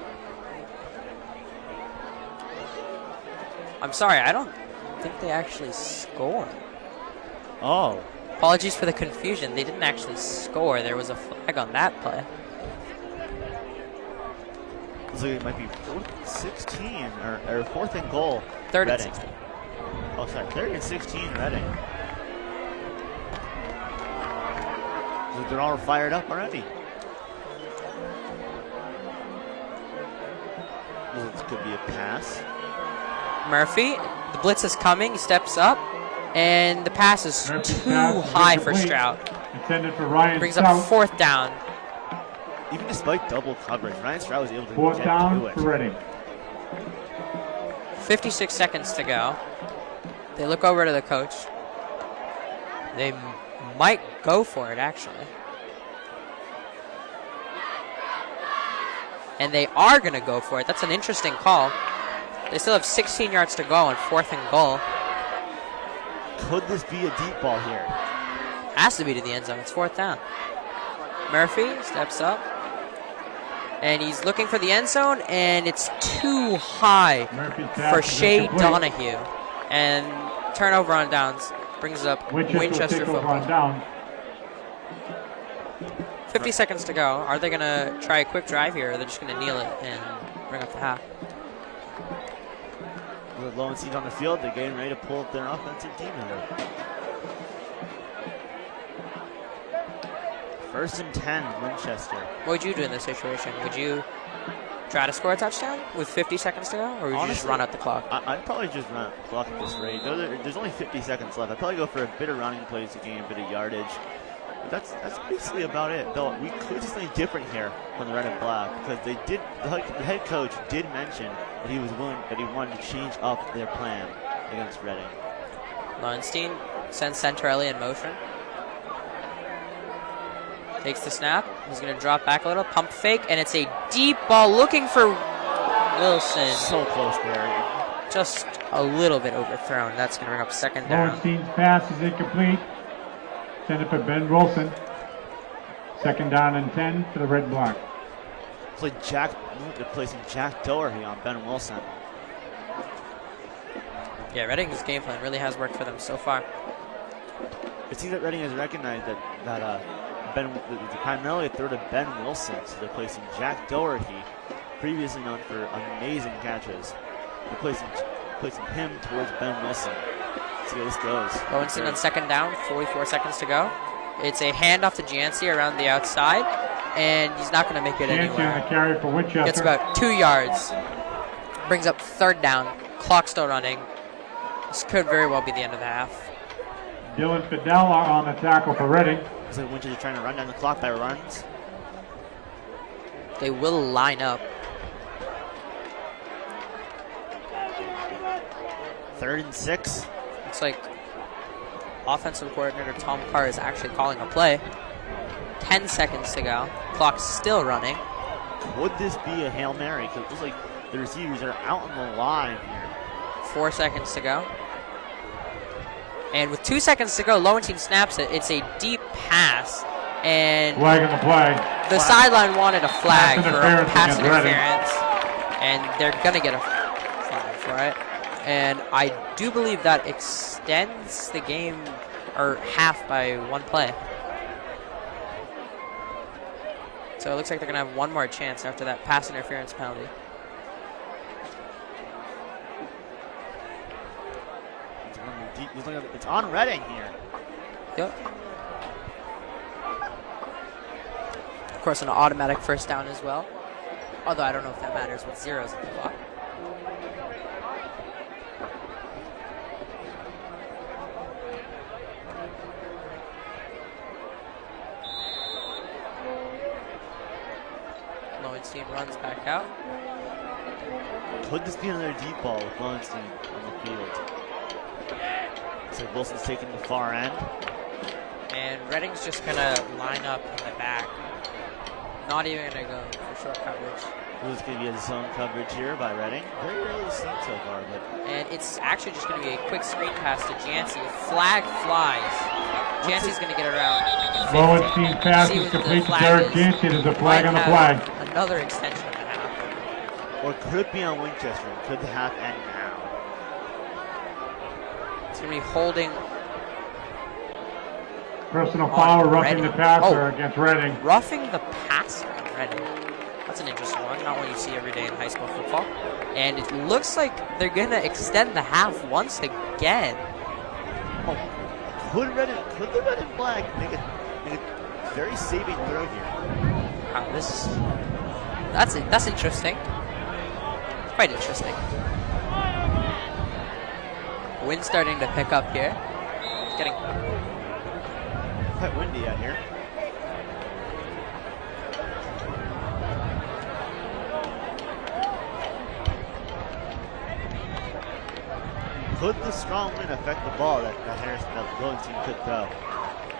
I'm sorry, I don't think they actually scored. Oh. Apologies for the confusion. They didn't actually score. There was a flag on that play. Looks like it might be 4th and 16 or 4th and goal. 3rd and Reading. 16. Oh, sorry, 3rd and 16 Reading. They're all fired up already. This could be a pass. Murphy, the blitz is coming. He steps up, and the pass is Murphy's too pass is high for incomplete. Strout. Intended for Ryan Brings Stout. up 4th down. Even despite double coverage, Ryan Stroud was able to 4th get down to it. for Reading. 56 seconds to go. They look over to the coach. They might go for it, actually. And they are going to go for it. That's an interesting call. They still have 16 yards to go on 4th and goal. Could this be a deep ball here? Has to be to the end zone. It's 4th down. Murphy steps up. And he's looking for the end zone, and it's too high Murphy's pass for is Shea incomplete. Donahue. And turnover on downs brings up Winchester Winchester will take over on football. down. 50 seconds to go. Are they going to try a quick drive here, or are they just going to kneel it and bring up the half? With Lowenstein on the field, they're getting ready to pull up their offensive team here. 1st and 10, Winchester. What would you do in this situation? Would you try to score a touchdown with 50 seconds to go, or would you just Honestly, run out the clock? I'd probably just run out the clock at this rate. There's only 50 seconds left. I'd probably go for a bit of running plays to gain a bit of yardage. But that's basically about it. Though we could do something different here from the red and black, because the head coach did mention that he wanted to change up their plan against Reading. Lowenstein sends Centrelli in motion. Takes the snap. He's going to drop back a little. Pump fake, and it's a deep ball looking for Wilson. So close there. Just a little bit overthrown. That's going to bring up 2nd down. Lowenstein's pass is incomplete. Intended for Ben Wilson. 2nd down and 10 for the red and black. Replacing Jack Doherty on Ben Wilson. Yeah, Reading's game plan really has worked for them so far. It seems that Reading has recognized that primarily a throw to Ben Wilson, so they're placing Jack Doherty, previously known for amazing catches, replacing him towards Ben Wilson. Let's see how this goes. Lowenstein on 2nd down, 44 seconds to go. It's a handoff to Gianci around the outside, and he's not going to make it Yancey on the anywhere. carry for Winchester. Gets about 2 yards. Brings up 3rd down. Clock still running. This could very well be the end of the half. Dylan Fidella on the tackle for Reading. Looks like Winchester trying to run down the clock by runs. They will line up. 3rd and 6. Looks like offensive coordinator Tom Carr is actually calling a play. 10 seconds to go. Clock's still running. Would this be a Hail Mary? Because it looks like the receivers are out on the line here. 4 seconds to go. And with 2 seconds to go, Lowenstein snaps it. It's a deep pass. And Flag on the play. the sideline wanted a flag Pass for interference pass against Reading. interference. And they're going to get a flag for it. And I do believe that extends the game or half by 1 play. So it looks like they're going to have one more chance after that pass interference penalty. It's on Reading here. Yep. Of course, an automatic 1st down as well. Although I don't know if that matters with zeros at the clock. Lowenstein runs back out. Could this be another deep ball with Lowenstein on the field? So Wilson's taking the far end. And Reading's just going to line up in the back. Not even going to go for short coverage. This is going to be a zone coverage here by Reading. Very rarely seen so far, but And it's actually just going to be a quick screen pass to Jancy. Flag flies. Jancy's going to get around. Lowenstein's pass is complete to Derek Jancy. There's a flag on the flag. Another extension of the half. or could it be on Winchester? Could the half end now? It's going to be holding. Personal foul, roughing Reading. the passer Oh. against Reading. Roughing the passer on Reading. That's an interesting one. Not one you see every day in high school football. And it looks like they're going to extend the half once again. Oh, could the Red and Black make a very saving throw here? Wow, that's interesting. quite interesting. Wind starting to pick up here. It's getting quite windy out here. Could the strong wind affect the ball that the Logan team could throw?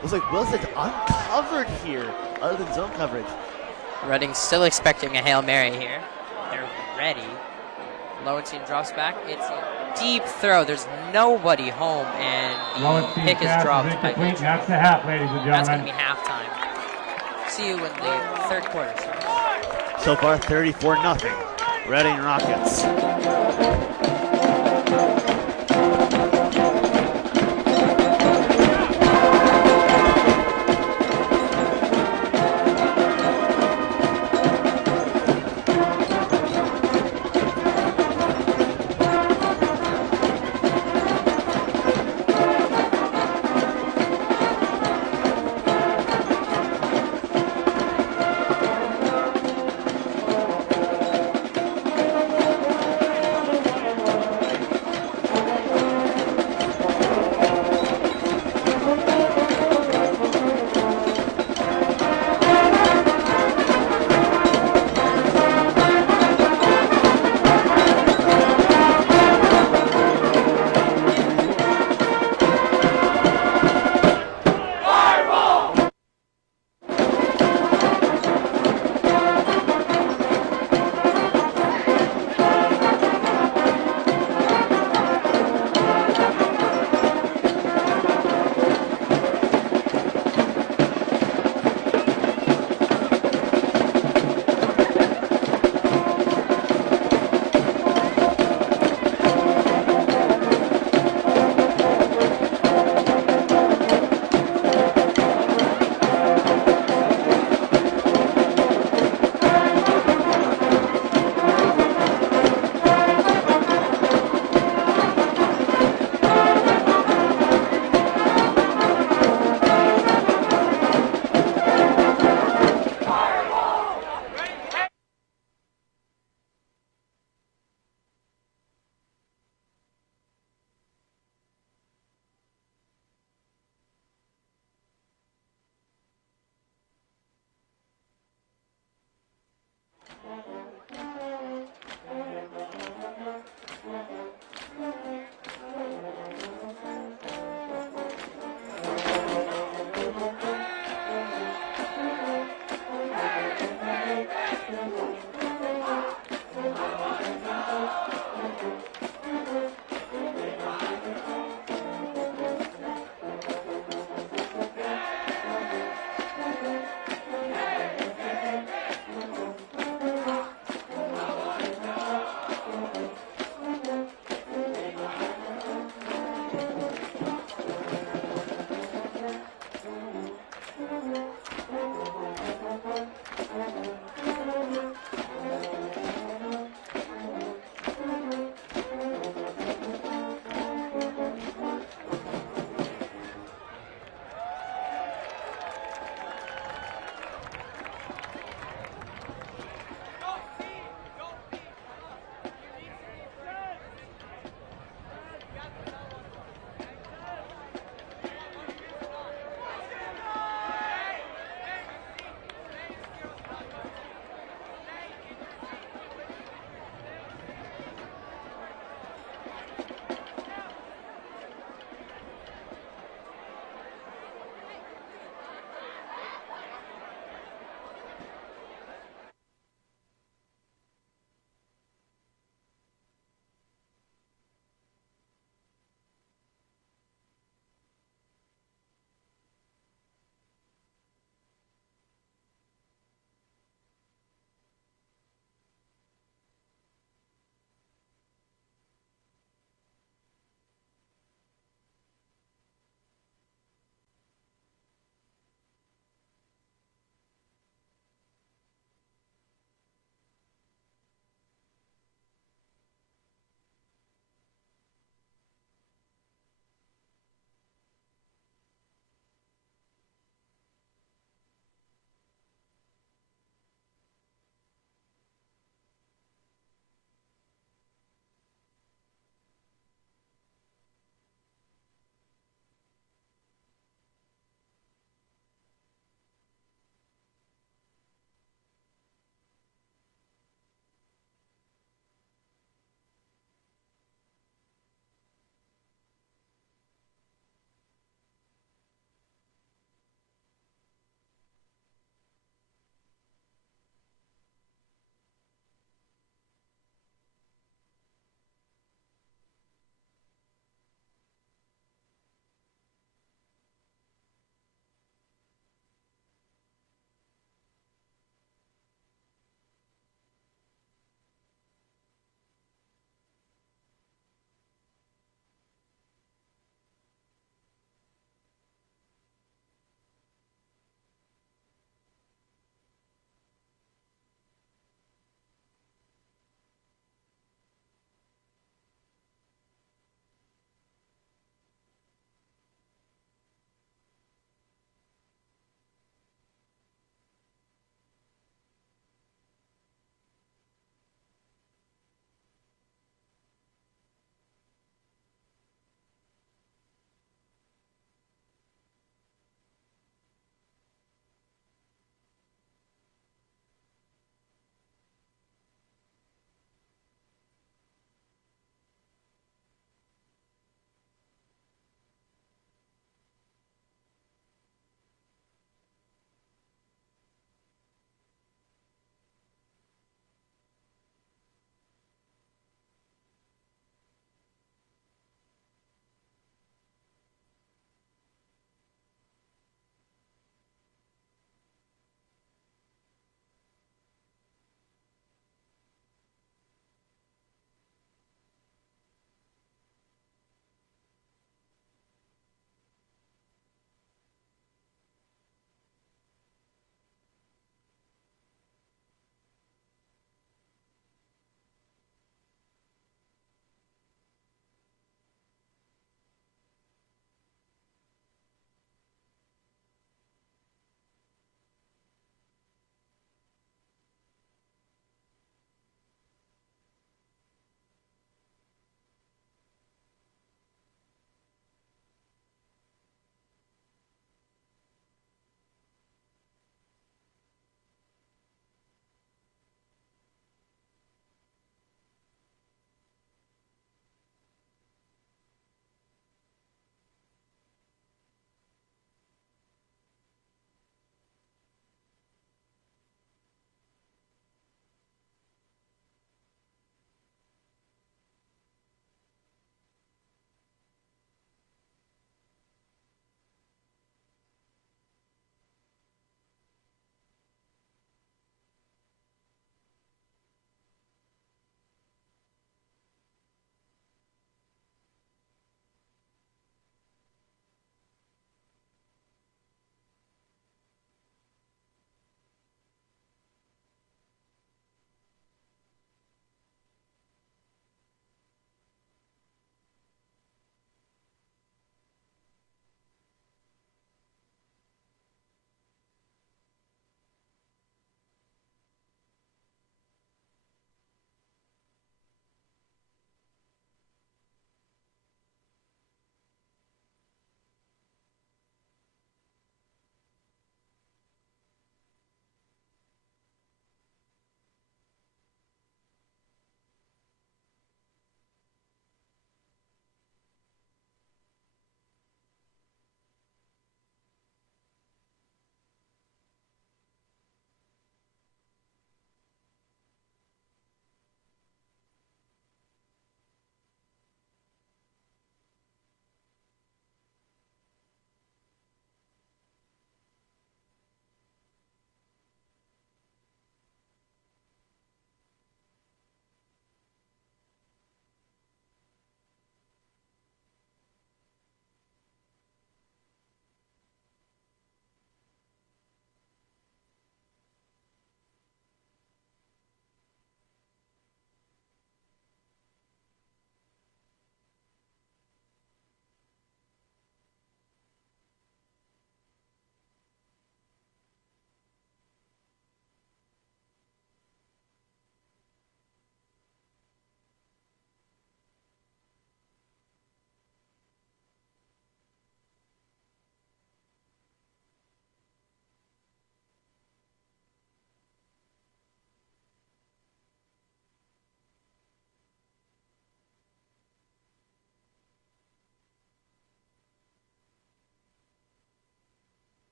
Looks like Wilson's uncovered here, other than zone coverage. Reading still expecting a Hail Mary here. They're ready. Lowenstein drops back. It's a deep throw. There's nobody home, and the pick is dropped by incomplete. That's the half, ladies and That's going to gentlemen. be halftime. See you when the third quarter starts. So far, 34-0. Reading Rockets.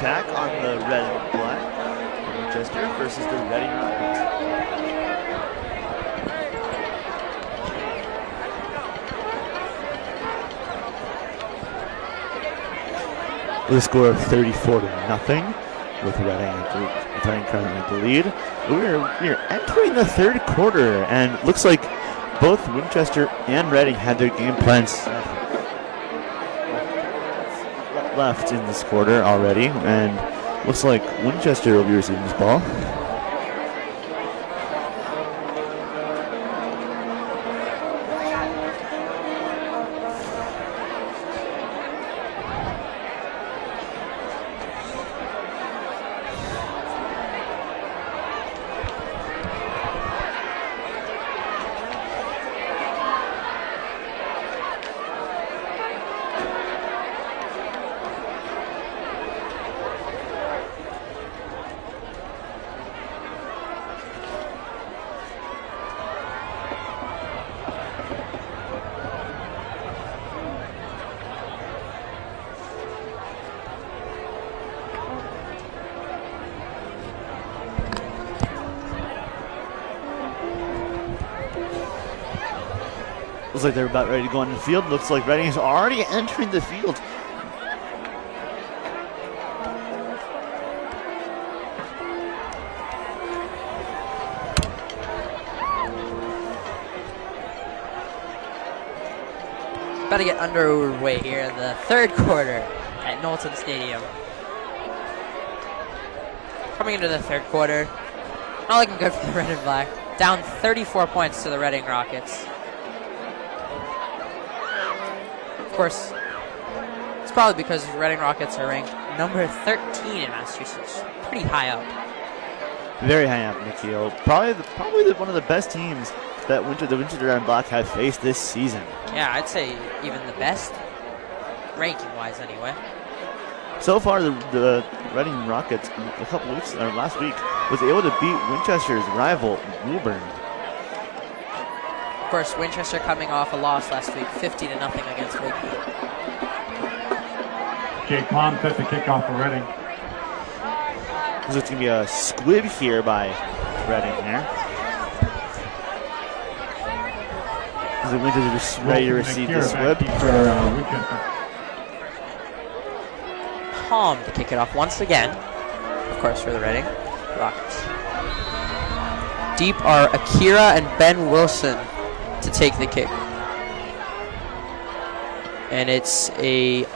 back on the red and black. Winchester versus the Reading Rockets. With a score of 34-0 with Reading currently the lead. We're entering the third quarter, and it looks like both Winchester and Reading had their game plans left in this quarter already, and looks like Winchester will be receiving this ball. Looks like they're about ready to go on the field. Looks like Reading is already entering the field. About to get underway here in the third quarter at Knowlton Stadium. Coming into the third quarter, not looking good for the Red and Black. Down 34 points to the Reading Rockets. Of course, it's probably because Reading Rockets are ranked number 13 in Massachusetts. Pretty high up. Very high up, Nikhil. Probably one of the best teams that the Winchester Red and Black have faced this season. Yeah, I'd say even the best, ranking-wise anyway. So far, the Reading Rockets a couple weeks or last week was able to beat Winchester's rival Woburn. Of course, Winchester coming off a loss last week, 50-0 against Wakefield. Jake Palm set the kickoff for Reading. So it's going to be a squib here by Reading here. The Winchester ready to receive the squib. Palm to kick it off once again, of course, for the Reading Rockets. Deep are Akira and Ben Wilson to take the kick. And it's a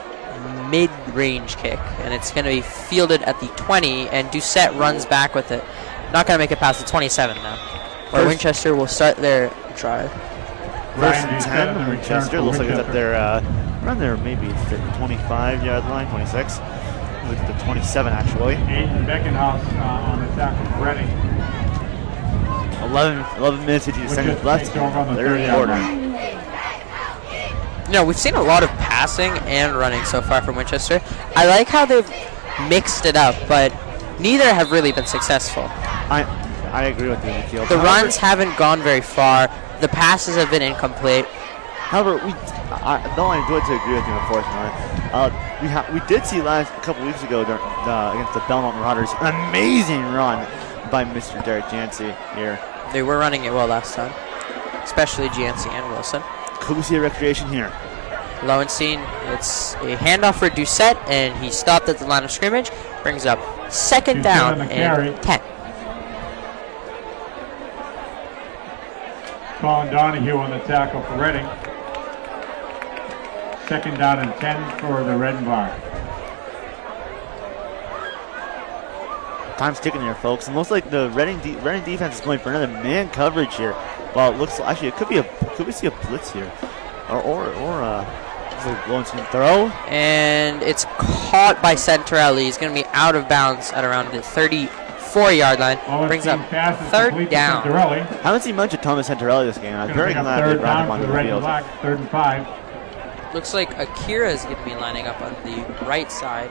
mid-range kick, and it's going to be fielded at the 20, and Doucette runs back with it. Not going to make it past the 27 now, where Winchester will start their drive. First and 10, Winchester looks like it's at their around there, maybe it's the 25-yard line, 26. Look at the 27 actually. Aiden Beckenhouse on the tackle for Reading. 11 minutes, 50 seconds left. Third quarter. You know, we've seen a lot of passing and running so far from Winchester. I like how they've mixed it up, but neither have really been successful. I agree with you, Nikhil. The runs haven't gone very far. The passes have been incomplete. However, though I enjoyed to agree with you, unfortunately, we did see a couple weeks ago against the Belmont Marauders an amazing run by Mr. Derek Jancy here. They were running it well last time, especially Jancy and Wilson. Could we see a recreation here? Lowenstein, it's a handoff for Doucette, and he stopped at the line of scrimmage. Brings up second down and 10. Colin Donahue on the tackle for Reading. Second down and 10 for the Red and Black. Time's ticking here, folks. And looks like the Reading defense is going for another man coverage here. Well, it looks actually could we see a blitz here, or Lowenstein throw? And it's caught by Santarelli. He's going to be out of bounds at around the 34-yard line. Brings up third down. Haven't seen much of Thomas Santarelli this game. I'm very glad they brought him on the field. Third and 5. Looks like Akira is going to be lining up on the right side,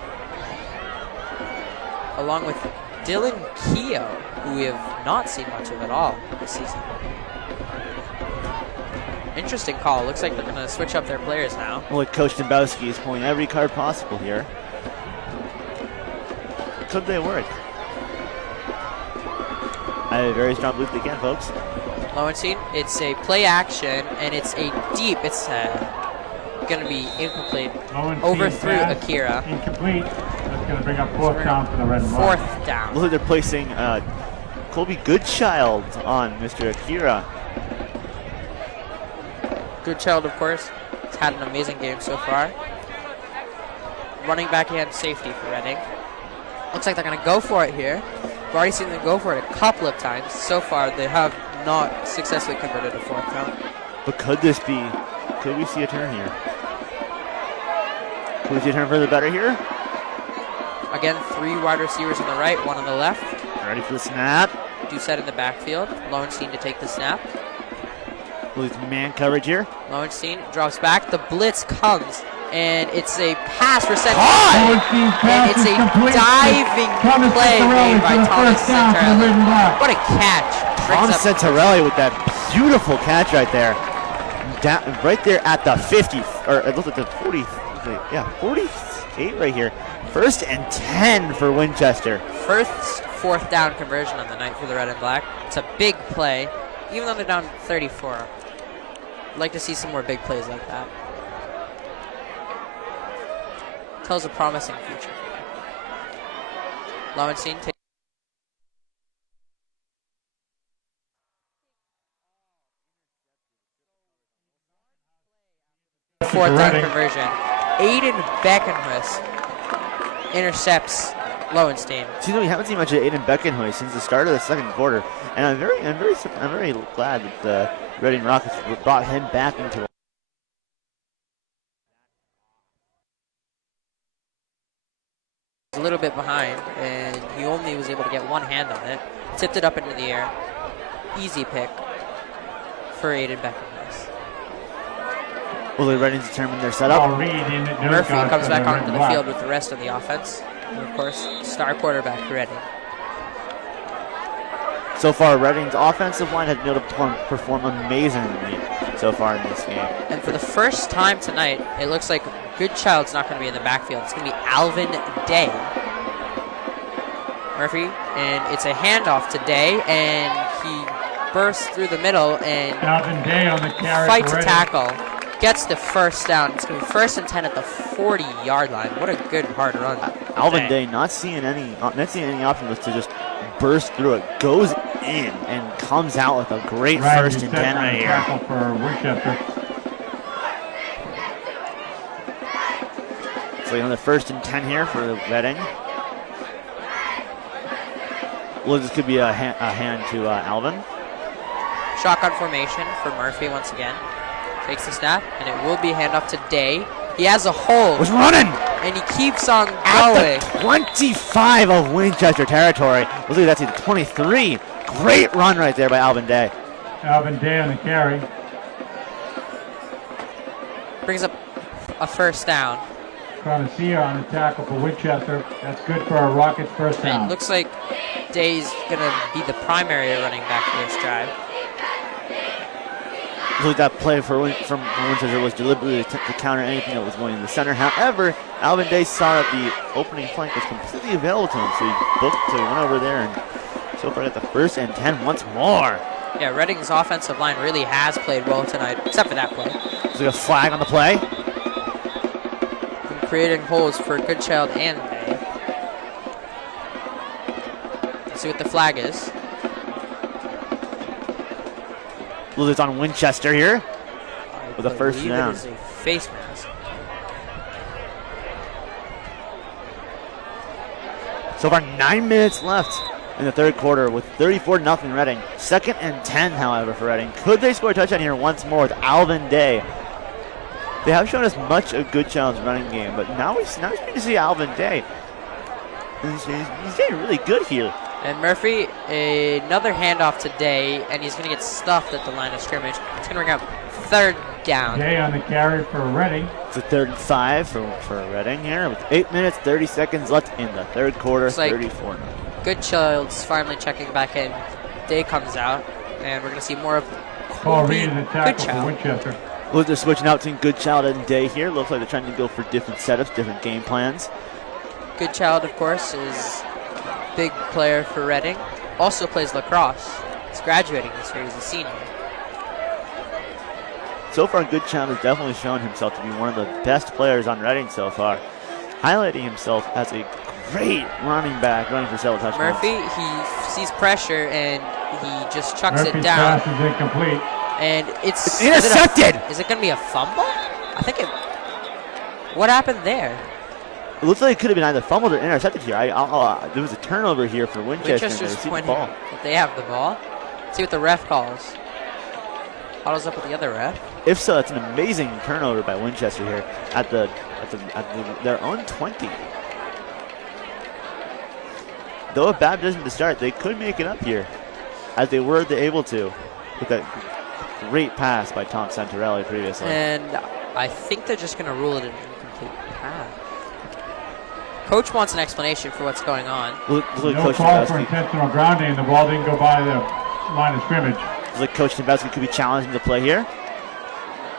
along with Dylan Keogh, who we have not seen much of at all this season. Interesting call. Looks like they're going to switch up their players now. Well, Coach Dembowski is pulling every card possible here. could they work? I have a very strong belief they can, folks. Lowenstein, it's a play action, and it's a deep. It's going to be incomplete. Overthrew Akira. Incomplete. That's going to bring up fourth down for the red and black. Fourth down. Looks like they're placing Colby Goodchild on Mr. Akira. Goodchild, of course, has had an amazing game so far. Running back and safety for Reading. Looks like they're going to go for it here. We've already seen them go for it a couple of times. So far, they have not successfully converted a fourth down. But could we see a turn here? Could we see a turn for the better here? Again, 3 wide receivers on the right, 1 on the left. Ready for the snap. Doucette in the backfield. Lowenstein to take the snap. Lose man coverage here. Lowenstein drops back. The blitz comes, and it's a pass for Central. And it's a diving play made by Thomas Centarelli. What a catch. Thomas Centarelli with that beautiful catch right there. Right there at the 50, or it looked like the 40, yeah, 48 right here. 1st and 10 for Winchester. First fourth down conversion on the night for the red and black. It's a big play, even though they're down 34. I'd like to see some more big plays like that. Tells a promising future. Lowenstein takes fourth down conversion. Aiden Beckenhuis intercepts Lowenstein. See, we haven't seen much of Aiden Beckenhuis since the start of the second quarter, and I'm very glad that the Reading Rockets brought him back into the a little bit behind, and he only was able to get one hand on it. Tipped it up into the air. Easy pick for Aiden Beckenhuis. Will the Reading determine their setup? Murphy comes back onto the field with the rest of the offense. And of course, star quarterback for Reading. So far, Reading's offensive line has been able to perform amazingly so far in this game. And for the first time tonight, it looks like Goodchild's not going to be in the backfield. It's going to be Alvin Day. Murphy, and it's a handoff to Day, and he bursts through the middle and Alvin Day on the carry. Fights a tackle. Gets the first down. It's going to be 1st and 10 at the 40-yard line. What a good hard run. Alvin Day not seeing any option to just burst through it. Goes in and comes out with a great 1st and 10 right here. Tackle for Winchester. So another 1st and 10 here for the Reading. Well, this could be a hand to Alvin. Shotgun formation for Murphy once again. Takes the snap, and it will be a handoff to Day. He has a hole. Was running! And he keeps on going. At the 25 of Winchester territory. Looks like that's at the 23. Great run right there by Alvin Day. Alvin Day on the carry. Brings up a 1st down. Garcia on the tackle for Winchester. That's good for a Rockets 1st down. And it looks like Day's going to be the primary running back for this drive. Looks like that play from Winchester was deliberately to counter anything that was going in the center. However, Alvin Day saw that the opening flank was completely available to him, so he went over there and so far got the 1st and 10 once more. Yeah, Reading's offensive line really has played well tonight, except for that play. There's like a flag on the play. And creating holes for Goodchild and Day. Let's see what the flag is. Looks it's on Winchester here with a 1st down. It is a face mask. So far, 9 minutes left in the 3rd quarter with 34-0 Reading. 2nd and 10, however, for Reading. Could they score a touchdown here once more with Alvin Day? They have shown us much of Goodchild's running game, but now we're starting to see Alvin Day. He's getting really good here. And Murphy, another handoff to Day, and he's going to get stuffed at the line of scrimmage. It's going to bring up 3rd down. Day on the carry for Reading. It's a 3rd and 5 for Reading here with 8 minutes, 30 seconds left in the 3rd quarter, 34-0. Goodchild's finally checking back in. Day comes out, and we're going to see more of Colby Winchester. Well, they're switching out between Goodchild and Day here. Looks like they're trying to go for different setups, different game plans. Goodchild, of course, is big player for Reading. Also plays lacrosse. He's graduating this year. He's a senior. So far, Goodchild has definitely shown himself to be one of the best players on Reading so far, highlighting himself as a great running back, running for several touchdowns. Murphy, he sees pressure and he just chucks Murphy's it down. pass is incomplete. And it's intercepted. Is it going to be a fumble? I think it. What happened there? It looks like it could have been either fumbled or intercepted here. There was a turnover here for Winchester. Winchester's The pointing ball. that they have the ball. See what the ref calls. Huddles up with the other ref. If so, it's an amazing turnover by Winchester here at their own 20. Though if Bab doesn't start, they could make it up here, as they were able to with that great pass by Tom Santorelli previously. And I think they're just going to rule it an incomplete pass. Coach wants an explanation for what's going on. No call for intentional grounding. The ball didn't go by the line of scrimmage. Looks like Coach Dembowski could be challenging the play here.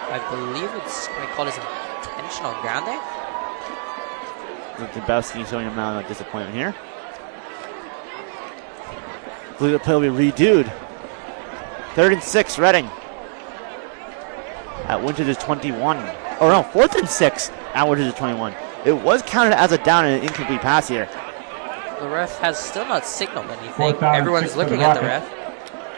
I believe it's going to be called as intentional grounding. Dembowski showing him out of disappointment here. I believe the play will be redoed. 3rd and 6, Reading. At Winchester's 21. Oh no, 4th and 6 at Winchester's 21. It was counted as a down and an incomplete pass here. The ref has still not signaled anything. Everyone's looking at the ref.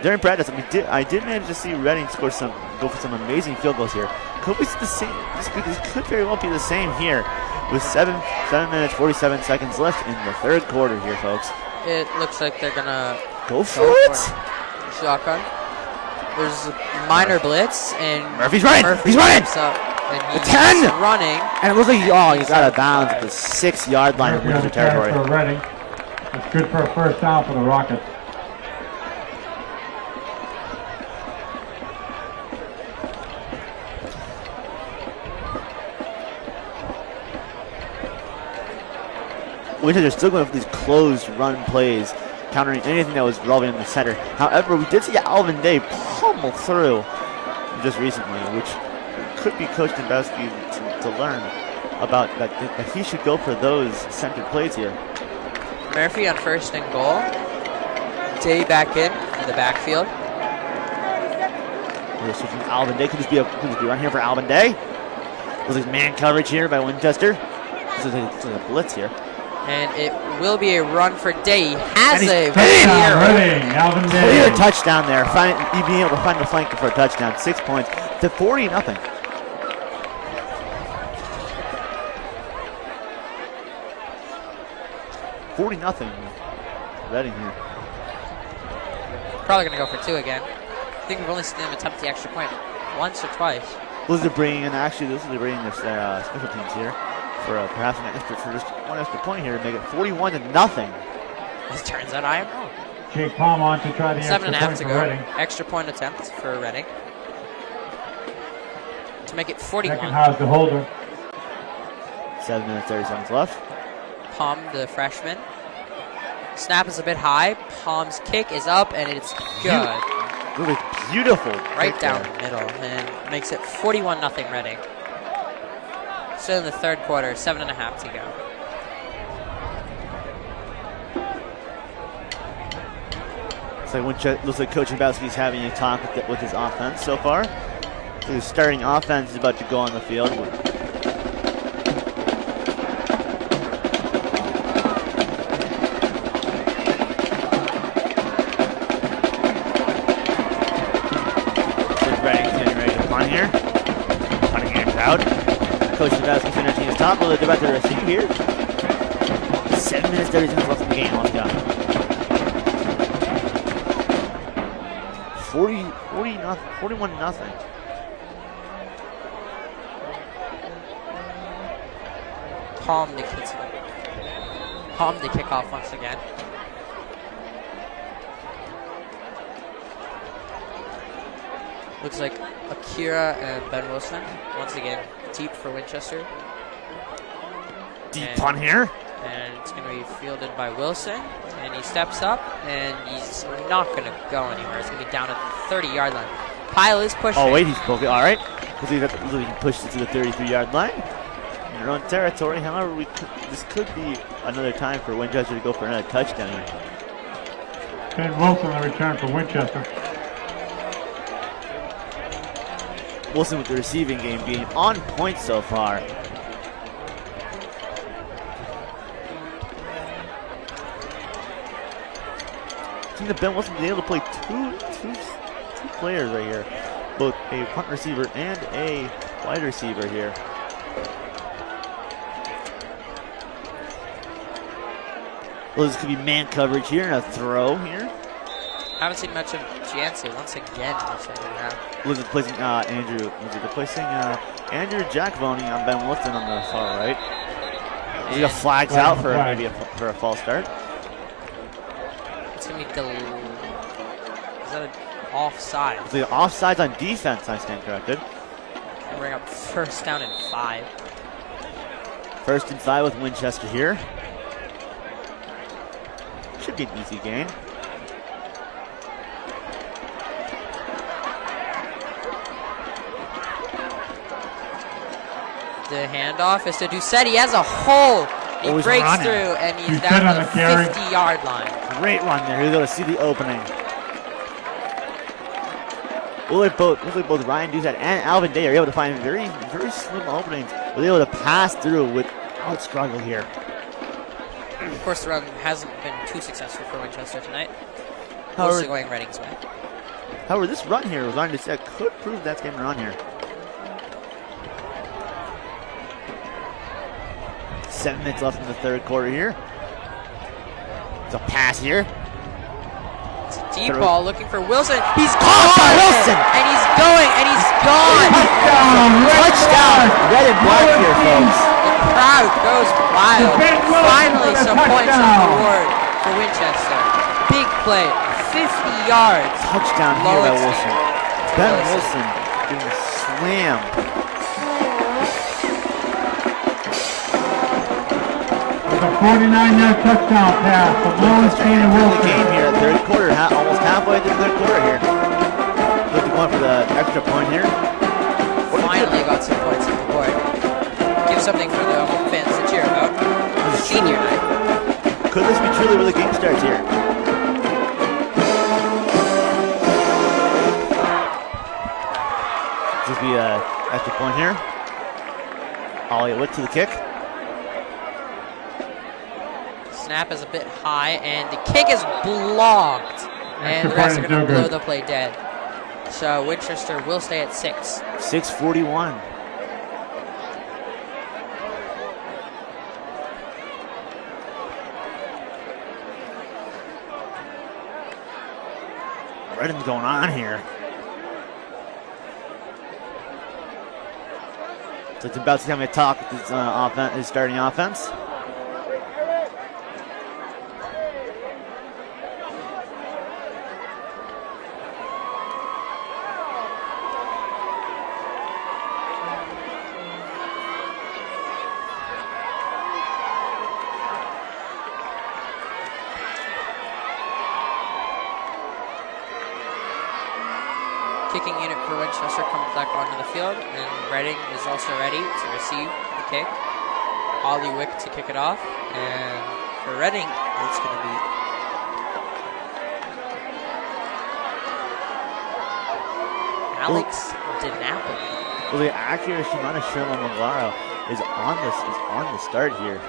During practice, I did manage to see Reading go for some amazing field goals here. Could be the same. This could very well be the same here, with 7 minutes 47 seconds left in the 3rd quarter here, folks. It looks like they're gonna go for it. Shotgun. There's a minor blitz and Murphy's running. He's running. And he's 10 running. And it looks like he's out of bounds at the 6-yard line of Winchester territory. For Reading. It's good for a first down for the Rockets. Winchester's still going for these closed run plays, countering anything that was relevant in the center. However, we did see Alvin Day pummel through just recently, which could be Coach Dembowski to learn about that he should go for those centered plays here. Murphy on 1st and goal. Day back in the backfield. Alvin Day could just be a run here for Alvin Day. Looks like man coverage here by Winchester. This is a blitz here. And it will be a run for Day. He has a clear touchdown there. Being able to find the flanker for a touchdown. 6 points to 40-0. Reading here. Probably going to go for 2 again. I think we've only seen them attempt the extra point once or twice. This is bringing their special teams here for perhaps just one extra point here to make it 41-0. As it turns out, I am wrong. Jake Palm on to try the 7.5 to go. Reading. Extra point attempt for Reading to make it 41. Second has the holder. 7 minutes 30 seconds left. Palm, the freshman. Snap is a bit high. Palm's kick is up, and it's good. Really beautiful. Right down the middle, and makes it 41-0 Reading. Still in the 3rd quarter, 7.5 to go. Looks like Coach Dembowski's having a talk with his offense so far. So his starting offense is about to go on the field. Coach Dembowski finishing his top. They're about to receive here. 7 minutes 30 seconds left in the game. Let's go. 41-0. Palm to kick off once again. Looks like Akira and Ben Wilson once again deep for Winchester. Deep punt here. And it's going to be fielded by Wilson. And he steps up, and he's not going to go anywhere. It's going to be down at the 30-yard line. Pyle is pushing. Oh, wait, he's poking. All right. He pushed it to the 33-yard line. in their own territory. However, this could be another time for Winchester to go for another touchdown here. Ben Wilson on the return for Winchester. Wilson with the receiving game being on point so far. I think that Ben Wilson was able to play two players right here, both a punt receiver and a wide receiver here. Well, this could be man coverage here and a throw here. Haven't seen much of Jancy once again this second half. Was it placing Andrew? Was it placing Andrew Jackvoni on Ben Wilson on the far right? He got flags out for maybe for a false start. It's gonna be is that an offside? It's the offsides on defense. I stand corrected. And bring up first down and 5. First and 5 with Winchester here. Should be an easy gain. The handoff is to Doucette. He has a hole. He breaks through, and he's down to the 50-yard line. Great run there. He's able to see the opening. Looks like both Ryan Doucette and Alvin Day are able to find very slim openings. They're able to pass through without struggle here. Of course, the run hasn't been too successful for Winchester tonight. However, Mostly going Reading's way. However, this run here with Ryan Doucette could prove that's game around here. 7 minutes left in the third quarter here. It's a pass here. It's a deep ball looking for Wilson. He's caught by Wilson! And he's going, and he's gone! Touchdown! Red and black here, folks. The crowd goes wild. Finally, some points on the board for Winchester. Big play, 50 yards. Touchdown here by Wilson. Ben Wilson doing a slam. With a 49-yard touchdown pass from Lowenstein and Wilson. The game here, third quarter, almost halfway through the third quarter here. Looking going for the extra point here. Finally got some points on the board. Give something for the home fans to cheer about. Senior night. Could this be truly where the game starts here? This would be an extra point here. Ollie Witt to the kick. Snap is a bit high, and the kick is blocked. And the rest are going to blow the play dead. So Winchester will stay at 6. 6:41. Reading's going on here. So it's about time to talk with his starting offense. Kicking unit for Winchester comes back onto the field, and Reading is also ready to receive the kick. Ollie Wick to kick it off, and for Reading, it's going to be Alex DiNapoli. Well, the accuracy on Sherman Magaro is on the start here.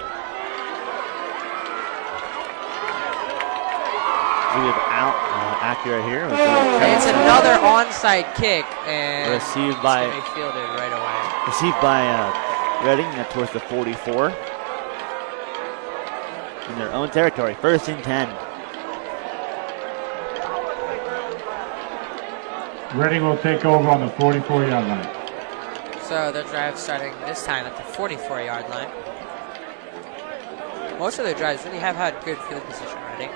We have out Acura here. It's another onside kick, and received by it's going to be fielded right away. Received by Reading towards the 44 in their own territory. First and 10. Reading will take over on the 44-yard line. So their drive starting this time at the 44-yard line. Most of their drives really have had good field position, Reading.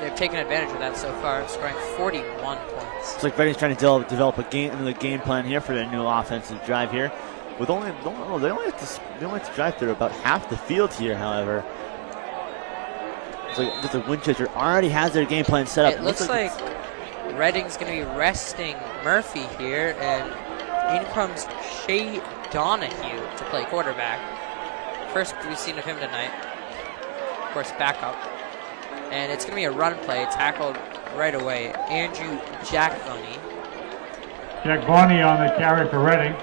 They've taken advantage of that so far, scoring 41 points. It's like Reading's trying to develop another game plan here for their new offensive drive here. With they only have to drive through about half the field here. However, it's like Winchester already has their game plan set up. It looks like Reading's going to be resting Murphy here, and In comes Shea Donahue to play quarterback. First we've seen of him tonight. Of course, backup. And it's going to be a run play, tackled right away. Andrew Jackvoney. Jack Bonnie on the carry for Reading.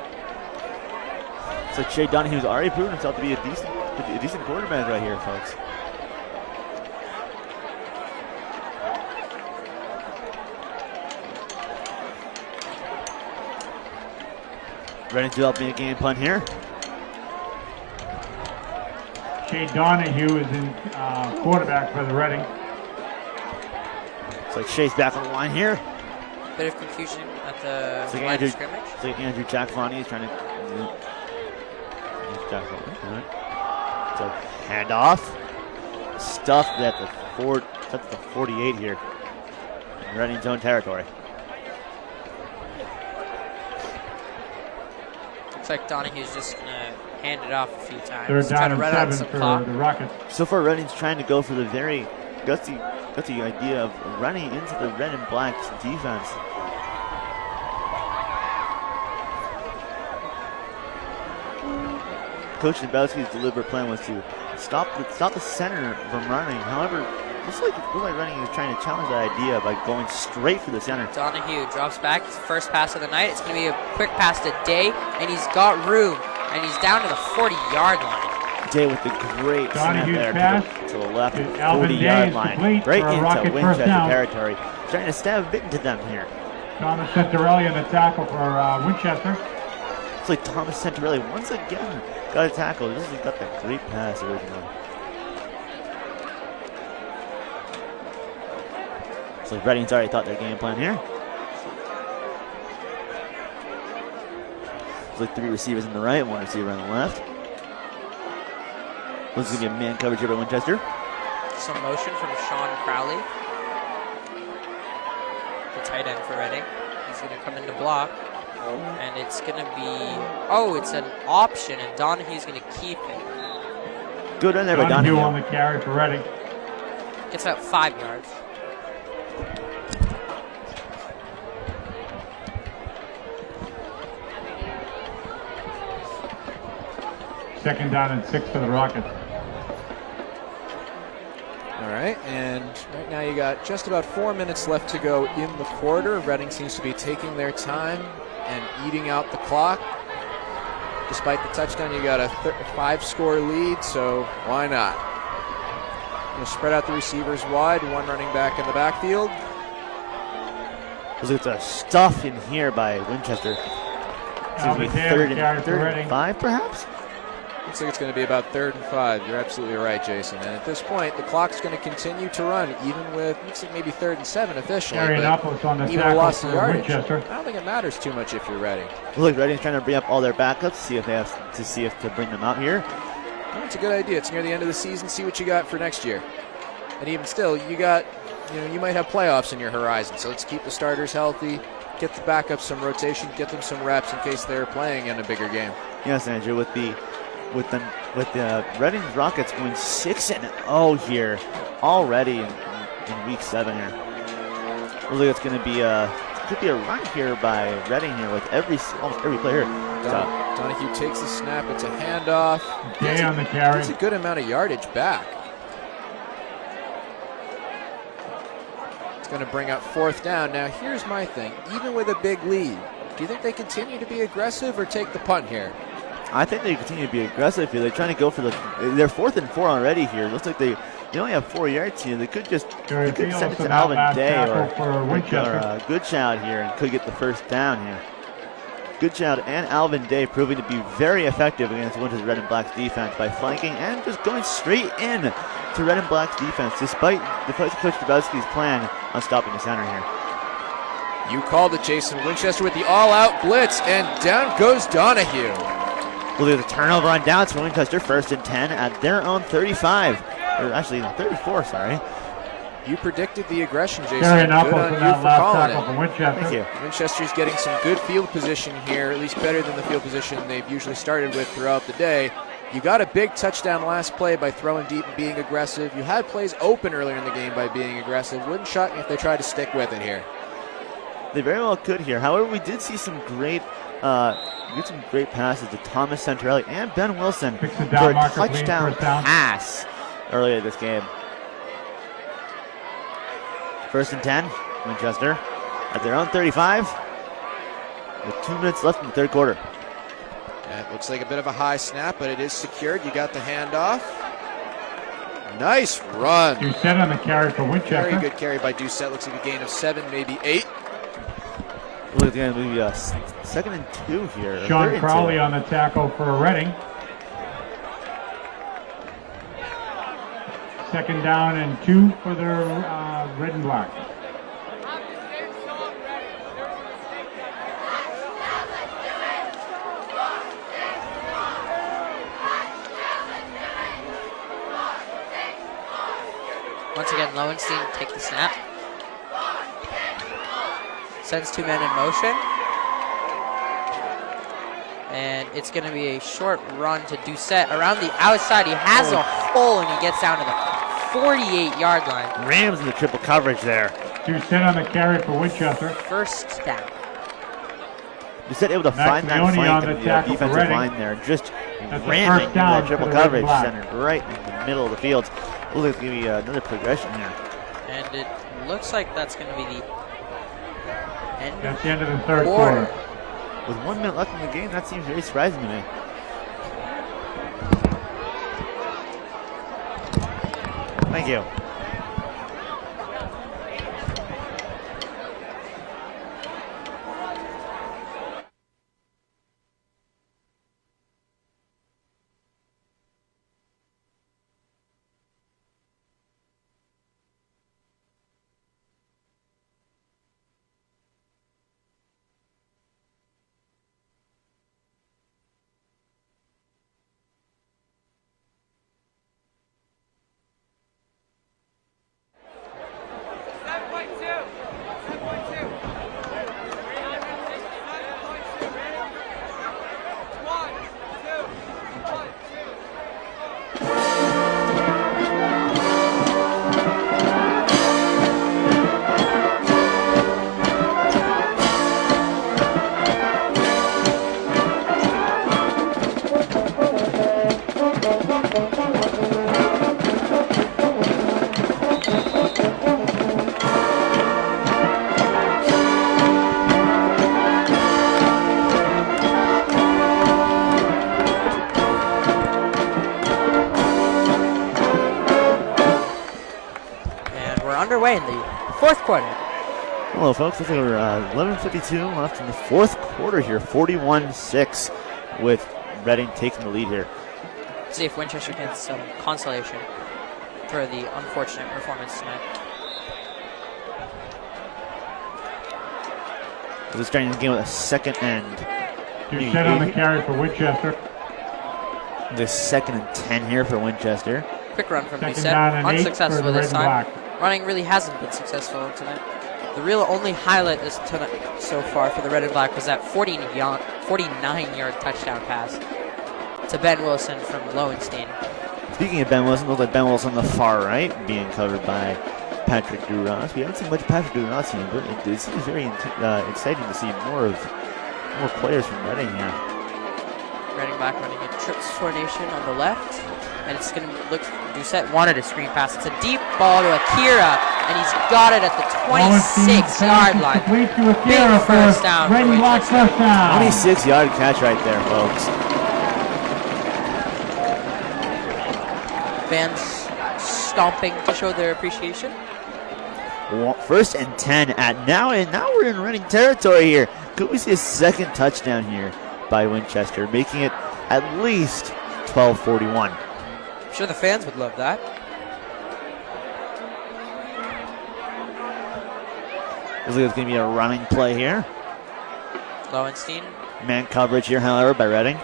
So Shea Donahue's already proven himself to be a decent quarterback right here, folks. Ready to developing a game punt here. Shea Donahue is in quarterback for the Reading. It's like Shea's back on the line here. Bit of confusion at the It's like line Andrew, of scrimmage. it's like Andrew Jackvoney is trying to. So handoff. Stuffed at the 48 here. In Reading zone territory. Looks like Donahue's just going to hand it off a few times. Third Try down to and run out 7 some for clock. the Rockets. So far, Reading's trying to go for the very gutsy idea of running into the red and black defense. Coach Dabowski's deliberate plan was to stop the center from running. However, looks like Reading is trying to challenge that idea by going straight for the center. Donahue drops back. His first pass of the night. It's going to be a quick pass to Day, and he's got room, and he's down to the 40-yard line. Day with the great snap there to the left, 40-yard line, right into Winchester territory. Trying to stab a bit into them here. Thomas Santarelli in the tackle for Winchester. It's like Thomas Santarelli once again got a tackle. This has got that great pass originally. It's like Reading's already thought their game plan here. It's like 3 receivers on the right, 1 receiver on the left. This is going to be a man coverage here by Winchester. Some motion from Sean Crowley, the tight end for Reading. He's going to come in to block, and it's going to be, it's an option, and Donahue's going to keep it. Good run there by Donahue. On the carry for Reading. Gets about 5 yards. Second down and 6 for the Rockets. All right, and right now you got just about 4 minutes left to go in the quarter. Reading seems to be taking their time and eating out the clock. Despite the touchdown, you got a 5-score lead, so why not? Going to spread out the receivers wide, 1 running back in the backfield. It's a stuff in here by Winchester. It's going to be third and 5, perhaps? Looks like it's going to be about 3rd and 5. You're absolutely right, Jason. And at this point, the clock's going to continue to run, even with looks like maybe 3rd and 7 officially. But on the even a loss of yardage. Winchester. I don't think it matters too much if you're Reading. Look, Reading's trying to bring up all their backups, see if to bring them out here. Well, it's a good idea. It's near the end of the season. See what you got for next year. And even still, you might have playoffs in your horizon. So let's keep the starters healthy, get the backups some rotation, get them some reps in case they're playing in a bigger game. Yes, Andrew, with the Reading Rockets going 6-0 here already in week 7 here. Looks like it's going to be could be a run here by Reading here with almost every player. Donahue takes the snap. It's a handoff. Day on the carry. It's a good amount of yardage back. It's going to bring up 4th down. Now here's my thing. Even with a big lead, do you think they continue to be aggressive or take the punt here? I think they continue to be aggressive here. They're trying to go for they're 4th and 4 already here. Looks like they only have 4 yards here. They could send it to Alvin Day or Goodchild here and could get the first down here. Goodchild and Alvin Day proving to be very effective against Winchester's Red and Black's defense by flanking and just going straight in to Red and Black's defense despite Coach Dabowski's plan on stopping the center here. You called it, Jason. Winchester with the all-out blitz, and down goes Donahue. Well, there's a turnover on downs for Winchester, 1st and 10 at their own 35. Or actually, 34, sorry. You predicted the aggression, Jason. Good on you for calling it. Winchester. Thank you. Winchester's getting some good field position here, at least better than the field position they've usually started with throughout the day. You got a big touchdown last play by throwing deep and being aggressive. You had plays open earlier in the game by being aggressive. Wouldn't shock me if they tried to stick with it here. They very well could here. However, we did see some great get some great passes to Thomas Santorelli and Ben Wilson Fix the for down a marker, touchdown please, first down. pass earlier this game. 1st and 10, Winchester at their own 35 with 2 minutes left in the 3rd quarter. And it looks like a bit of a high snap, but it is secured. You got the handoff. Nice run. Doucette on the carry for Winchester. Very good carry by Doucette. Looks like a gain of 7, maybe 8. Look at the end, maybe 2nd and 2 here. Sean 3rd and Crowley 2. on the tackle for Reading. 2nd down and 2 for the red and black. Once again, Lowenstein take the snap. Sends 2 men in motion. And it's going to be a short run to Doucette around the outside. He has a hole and he gets down to the 48-yard line. Rams in the triple coverage there. Doucette on the carry for Winchester. 1st down. Doucette able to find that Maxioni flank on the in the tackle for defensive Reading. line there. Just That's the ramming first down that triple for the red and coverage black. center right in the middle of the field. Looks like it's going to be another progression here. And it looks like that's going to be the end That's the end of the 3rd quarter. quarter. With 1 minute left in the game, that seems very surprising to me. Thank you. Underway in the 4th quarter. Hello, folks. Looks like we're 11:52 left in the 4th quarter here. 41-6 with Reading taking the lead here. Let's see if Winchester gets some consolation for the unfortunate performance tonight. We're starting the game with a 2nd and Doucette on the carry for Winchester. the 2nd and 10 here for Winchester. Quick run from Second down Doucette. and 8 for Unsuccessful the red this and time. black. Running really hasn't been successful tonight. The real only highlight this tonight so far for the red and black was that 49-yard touchdown pass to Ben Wilson from Lowenstein. Speaking of Ben Wilson, looks like Ben Wilson on the far right being covered by Patrick Duras. We haven't seen much Patrick Duras here, but it seems very exciting to see more players from Reading here. Reading black running a trips formation on the left. And it's going to look, Doucette wanted a screen pass. It's a deep ball to Akira, and he's got it at the 26-yard line. Big first down for Winchester. 26-yard catch right there, folks. Fans stomping to show their appreciation. 1st and 10 at now, and now we're in Reading territory here. Could we see a 2nd touchdown here by Winchester, making it at least 12-41. I'm sure the fans would love that. Looks like it's going to be a running play here. Lowenstein Man coverage here, however, by Reading.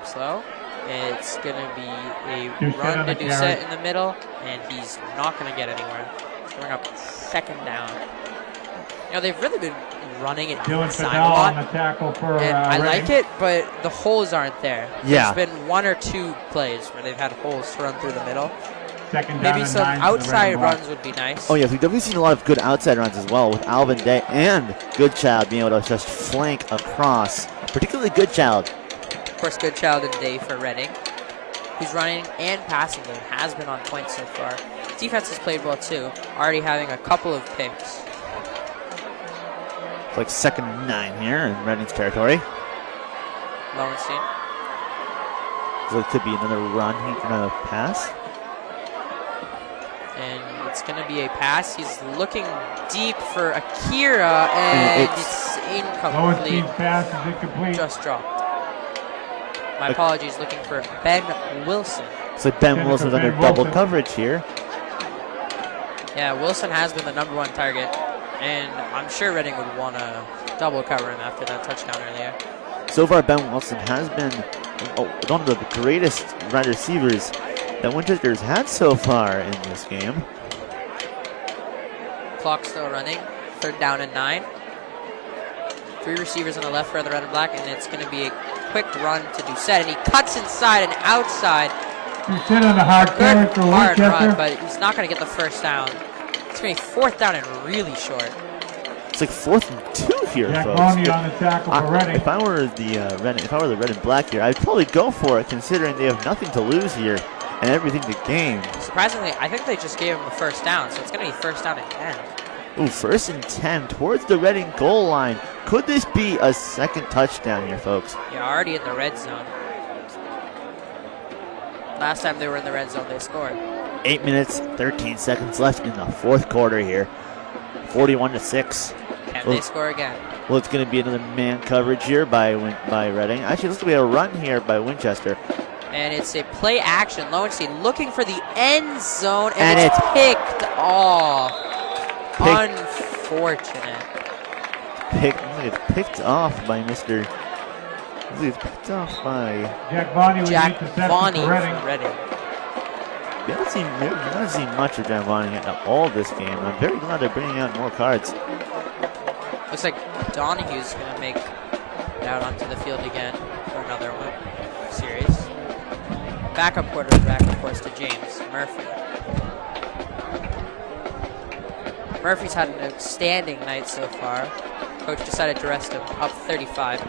drops low. It's going to be a Doucette run on to the Doucette carry. in the middle, and he's not going to get anywhere. Bring up 2nd down. You know, they've really been running it Dylan inside a Fidel on lot. the tackle for And I Reading. like it, but the holes aren't there. Yeah. There's been 1 or 2 plays where they've had holes to run through the middle. 2nd down Maybe and some 9 for the red outside and black. runs would be nice. Oh, yes, we've definitely seen a lot of good outside runs as well with Alvin Day and Goodchild being able to just flank across particularly Goodchild. Of course, Goodchild and Day for Reading, who's running and passing game, has been on point so far. Defense has played well too, already having a couple of picks. It's like 2nd and 9 here in Reading's territory. Lowenstein. So it could be another run here, another pass. And it's going to be a pass. He's looking deep for Akira, and it's incomplete. Lowenstein's pass is incomplete. Just dropped. My apologies, looking for Ben Wilson. So Ben Wilson's under double coverage here. Yeah, Wilson has been the #1 target, and I'm sure Reading would want to double cover him after that touchdown earlier. So far, Ben Wilson has been one of the greatest wide receivers that Winchester's had so far in this game. Clock still running. 3rd down and 9. 3 receivers on the left for the red and black, and it's going to be a quick run to Doucette, and he cuts inside and outside. Doucette on the hard carry for Hard Winchester. run, but he's not going to get the 1st down. It's going to be 4th down and really short. It's like 4th and 2 here, Jack folks. Boney on the tackle for Reading. If I were the red and black here, I'd probably go for it, considering they have nothing to lose here and everything to gain. Surprisingly, I think they just gave him the 1st down, so it's going to be 1st down and 10. Ooh, 1st and 10 towards the Reading goal line. Could this be a 2nd touchdown here, folks? Yeah, already in the red zone. Last time they were in the red zone, they scored. 8 minutes, 13 seconds left in the 4th quarter here. 41-6. Can they score again? Well, it's going to be another man coverage here by Reading. Actually, looks to be a run here by Winchester. And it's a play action. Lowenstein looking for the end zone, and it's picked off. Unfortunate. Picked off by Mr. It's picked off by Jack Boney with Jack the interception Boney for Reading. for Reading. We haven't seen much of Jack Bonnie at all this game. I'm very glad they're bringing out more cards. Looks like Donahue's going to make it out onto the field again for another series. Backup quarterback, of course, to James Murphy. Murphy's had an outstanding night so far. Coach decided to rest him, up 35.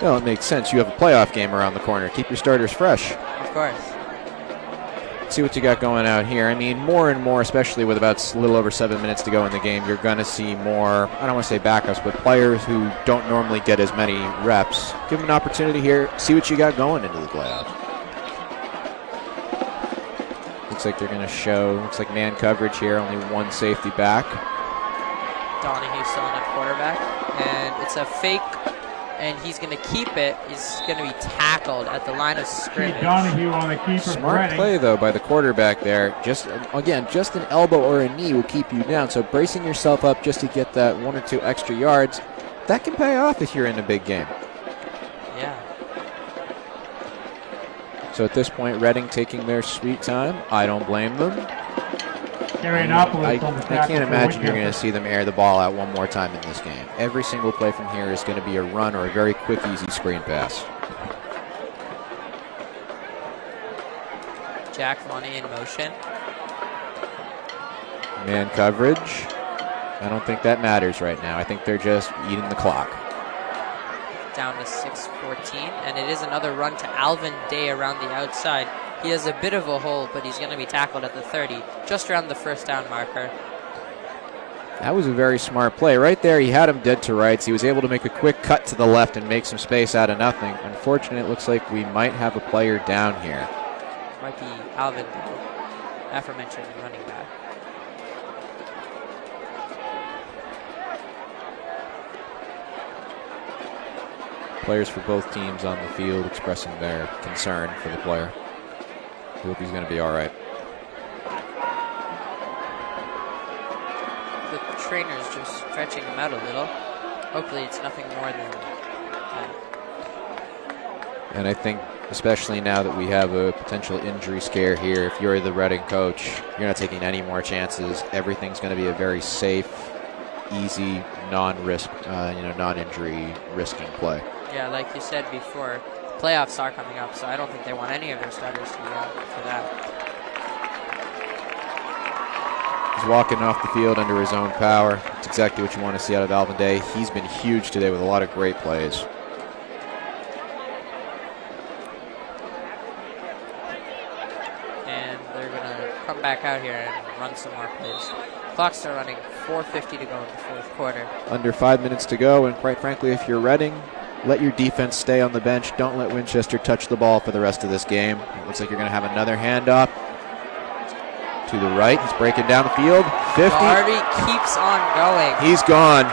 Well, it makes sense. You have a playoff game around the corner. Keep your starters fresh. Of course. See what you got going out here. I mean, more and more, especially with about a little over 7 minutes to go in the game, you're going to see more, I don't want to say backups, but players who don't normally get as many reps. Give them an opportunity here. See what you got going into the playoffs. Looks like they're going to show, looks like man coverage here, only 1 safety back. Donahue still in at quarterback, and it's a fake, and he's going to keep it. He's going to be tackled at the line of scrimmage. Donahue on the keeper. Smart play, though, by the quarterback there. Just an elbow or a knee will keep you down, so bracing yourself up just to get that 1 or 2 extra yards, that can pay off if you're in a big game. Yeah. So at this point, Reading taking their sweet time. I don't blame them. I can't imagine you're going to see them air the ball out one more time in this game. Every single play from here is going to be a run or a very quick, easy screen pass. Jack Money in motion. Man coverage. I don't think that matters right now. I think they're just eating the clock. Down to 6:14, and it is another run to Alvin Day around the outside. He has a bit of a hole, but he's going to be tackled at the 30, just around the 1st down marker. That was a very smart play. Right there, he had him dead to rights. He was able to make a quick cut to the left and make some space out of nothing. Unfortunately, it looks like we might have a player down here. Might be Alvin Day, aforementioned running back. Players for both teams on the field expressing their concern for the player. Hope he's going to be all right. The trainer's just stretching him out a little. Hopefully it's nothing more than that. And I think, especially now that we have a potential injury scare here, if you're the Reading coach, you're not taking any more chances. Everything's going to be a very safe, easy, non-risk, non-injury risking play. Yeah, like you said before, playoffs are coming up, so I don't think they want any of their starters to be out for that. He's walking off the field under his own power. It's exactly what you want to see out of Alvin Day. He's been huge today with a lot of great plays. back out here and run some more plays. Clock's still running, 4:50 to go in the fourth quarter. Under 5 minutes to go, and quite frankly, if you're Reading, let your defense stay on the bench. Don't let Winchester touch the ball for the rest of this game. It looks like you're going to have another handoff to the right. He's breaking down the field. 50. Doherty keeps on going. He's gone.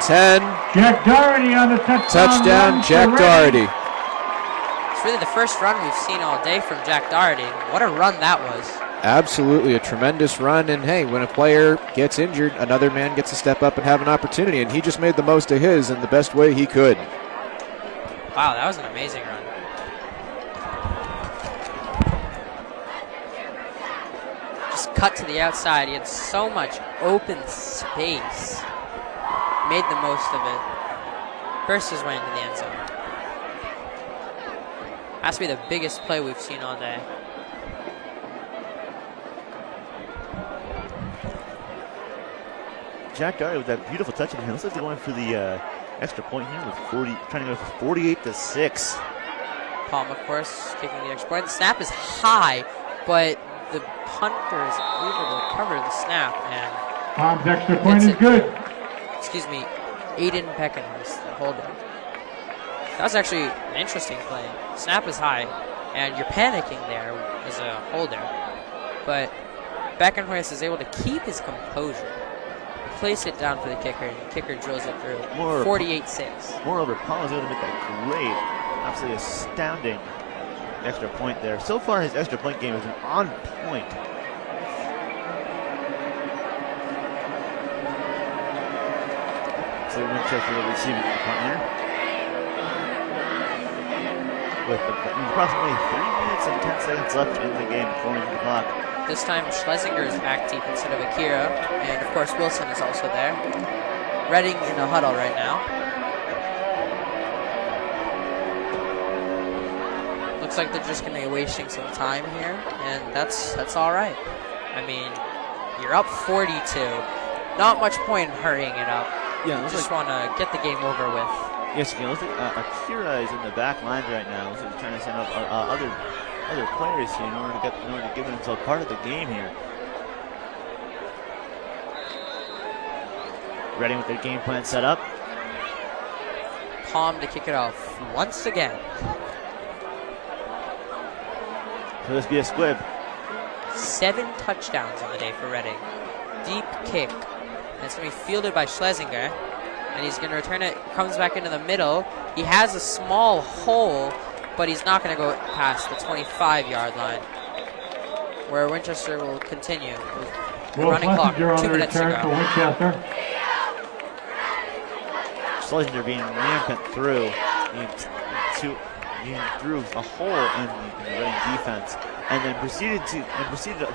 10. Jack Doherty on the Touchdown, Jack Doherty. It's really the first run we've seen all day from Jack Doherty. What a run that was. Absolutely, a tremendous run. And hey, when a player gets injured, another man gets to step up and have an opportunity. And he just made the most of his in the best way he could. Wow, that was an amazing run. Just cut to the outside. He had so much open space. Made the most of it. Burst his way into the end zone. Has to be the biggest play we've seen all day. Jack Doherty with that beautiful touch in here. Looks like they're going for the extra point here with 40, trying to go for 48-6. Palm, of course, kicking the extra point. The snap is high, but the punter is able to cover the snap. And Palm's extra point is good. Excuse me, Aiden Beckenhurst, the holder. That was actually an interesting play. Snap is high, and you're panicking there as a holder. But Beckenhurst is able to keep his composure, place it down for the kicker, and the kicker drills it through. 48-6. Moreover, Palm was able to make that great, absolutely astounding extra point there. So far, his extra point game has been on point. So Winchester will receive it punt here. With approximately 3 minutes and 10 seconds left in the game, according to the clock. This time Schlesinger is back deep instead of Akira, and of course Wilson is also there. Reading in a huddle right now. Looks like they're just going to be wasting some time here, and that's all right. I mean, you're up 42. Not much point in hurrying it up. Yeah, just want to get the game over with. Yes, again, looks like Akira is in the back lines right now. Looks like he's trying to send up other players here in order to give himself part of the game here. Reading with their game plan set up. Palm to kick it off once again. Could this be a squib? 7 touchdowns on the day for Reading. Deep kick. And it's going to be fielded by Schlesinger. And he's going to return it. Comes back into the middle. He has a small hole, but he's not going to go past the 25-yard line, where Winchester will continue with the running clock. 2 minutes to go. For Winchester. Schlesinger being rampant through. He threw a hole in the Reading defense, and then proceeded to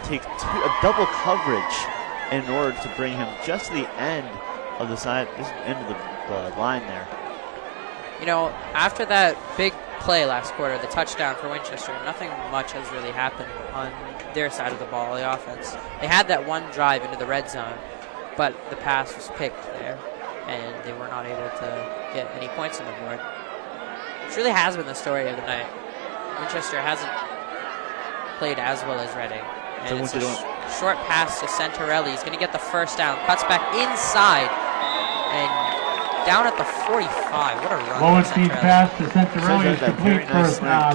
take a double coverage in order to bring him just to the end of the side, just end of the line there. You know, after that big play last quarter, the touchdown for Winchester, nothing much has really happened on their side of the ball, the offense. They had that one drive into the red zone, but the pass was picked there, and they were not able to get any points on the board. Which really has been the story of the night. Winchester hasn't played as well as Reading. And it's a short pass to Santarelli. He's going to get the first down. Cuts back inside. And down at the 45. What a run. Lowenstein pass to Santarelli is complete for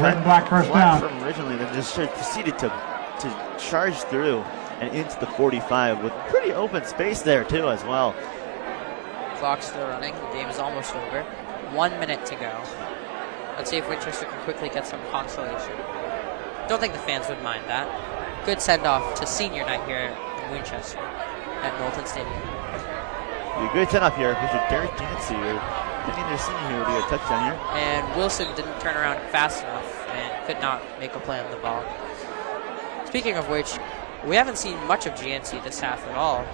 red and black first down. From originally, then just proceeded to charge through and into the 45 with pretty open space there too as well. Clock's still running. The game is almost over. 1 minute to go. Let's see if Winchester can quickly get some consolation. Don't think the fans would mind that. Good send-off to senior night here in Winchester at Knowlton Stadium. A good send-off here. Mr. Derek Yancey, their senior here, will be a touchdown here. And Wilson didn't turn around fast enough and could not make a play on the ball. Speaking of which, we haven't seen much of GNC this half at all.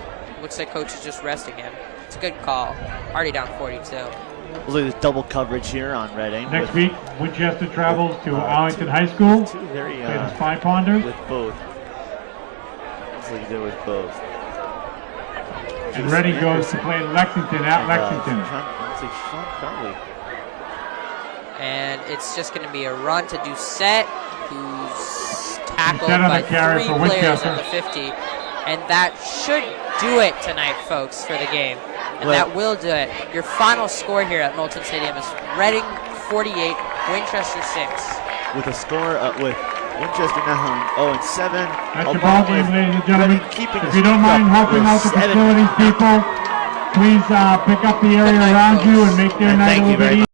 Looks like coach is just resting him. It's a good call. Already down 42. Look at this double coverage here on Reading. Next week, Winchester travels to Arlington High School. Two very the Spy Ponders. with both. Looks like they're with both. And Reading goes to play Lexington at Lexington. And it's just going to be a run to Doucette, who's tackled Set on by the carry 3 for players Winchester. at the 50. And that should do it tonight, folks, for the game. And that will do it. Your final score here at Knowlton Stadium is Reading 48, Winchester 6. With a score with Winchester now 0-7. That's your ball game, ladies and gentlemen. Keeping If you don't mind helping out the facilities people, please pick up the area Good night, around you folks. and make their And night a thank you little bit very easier.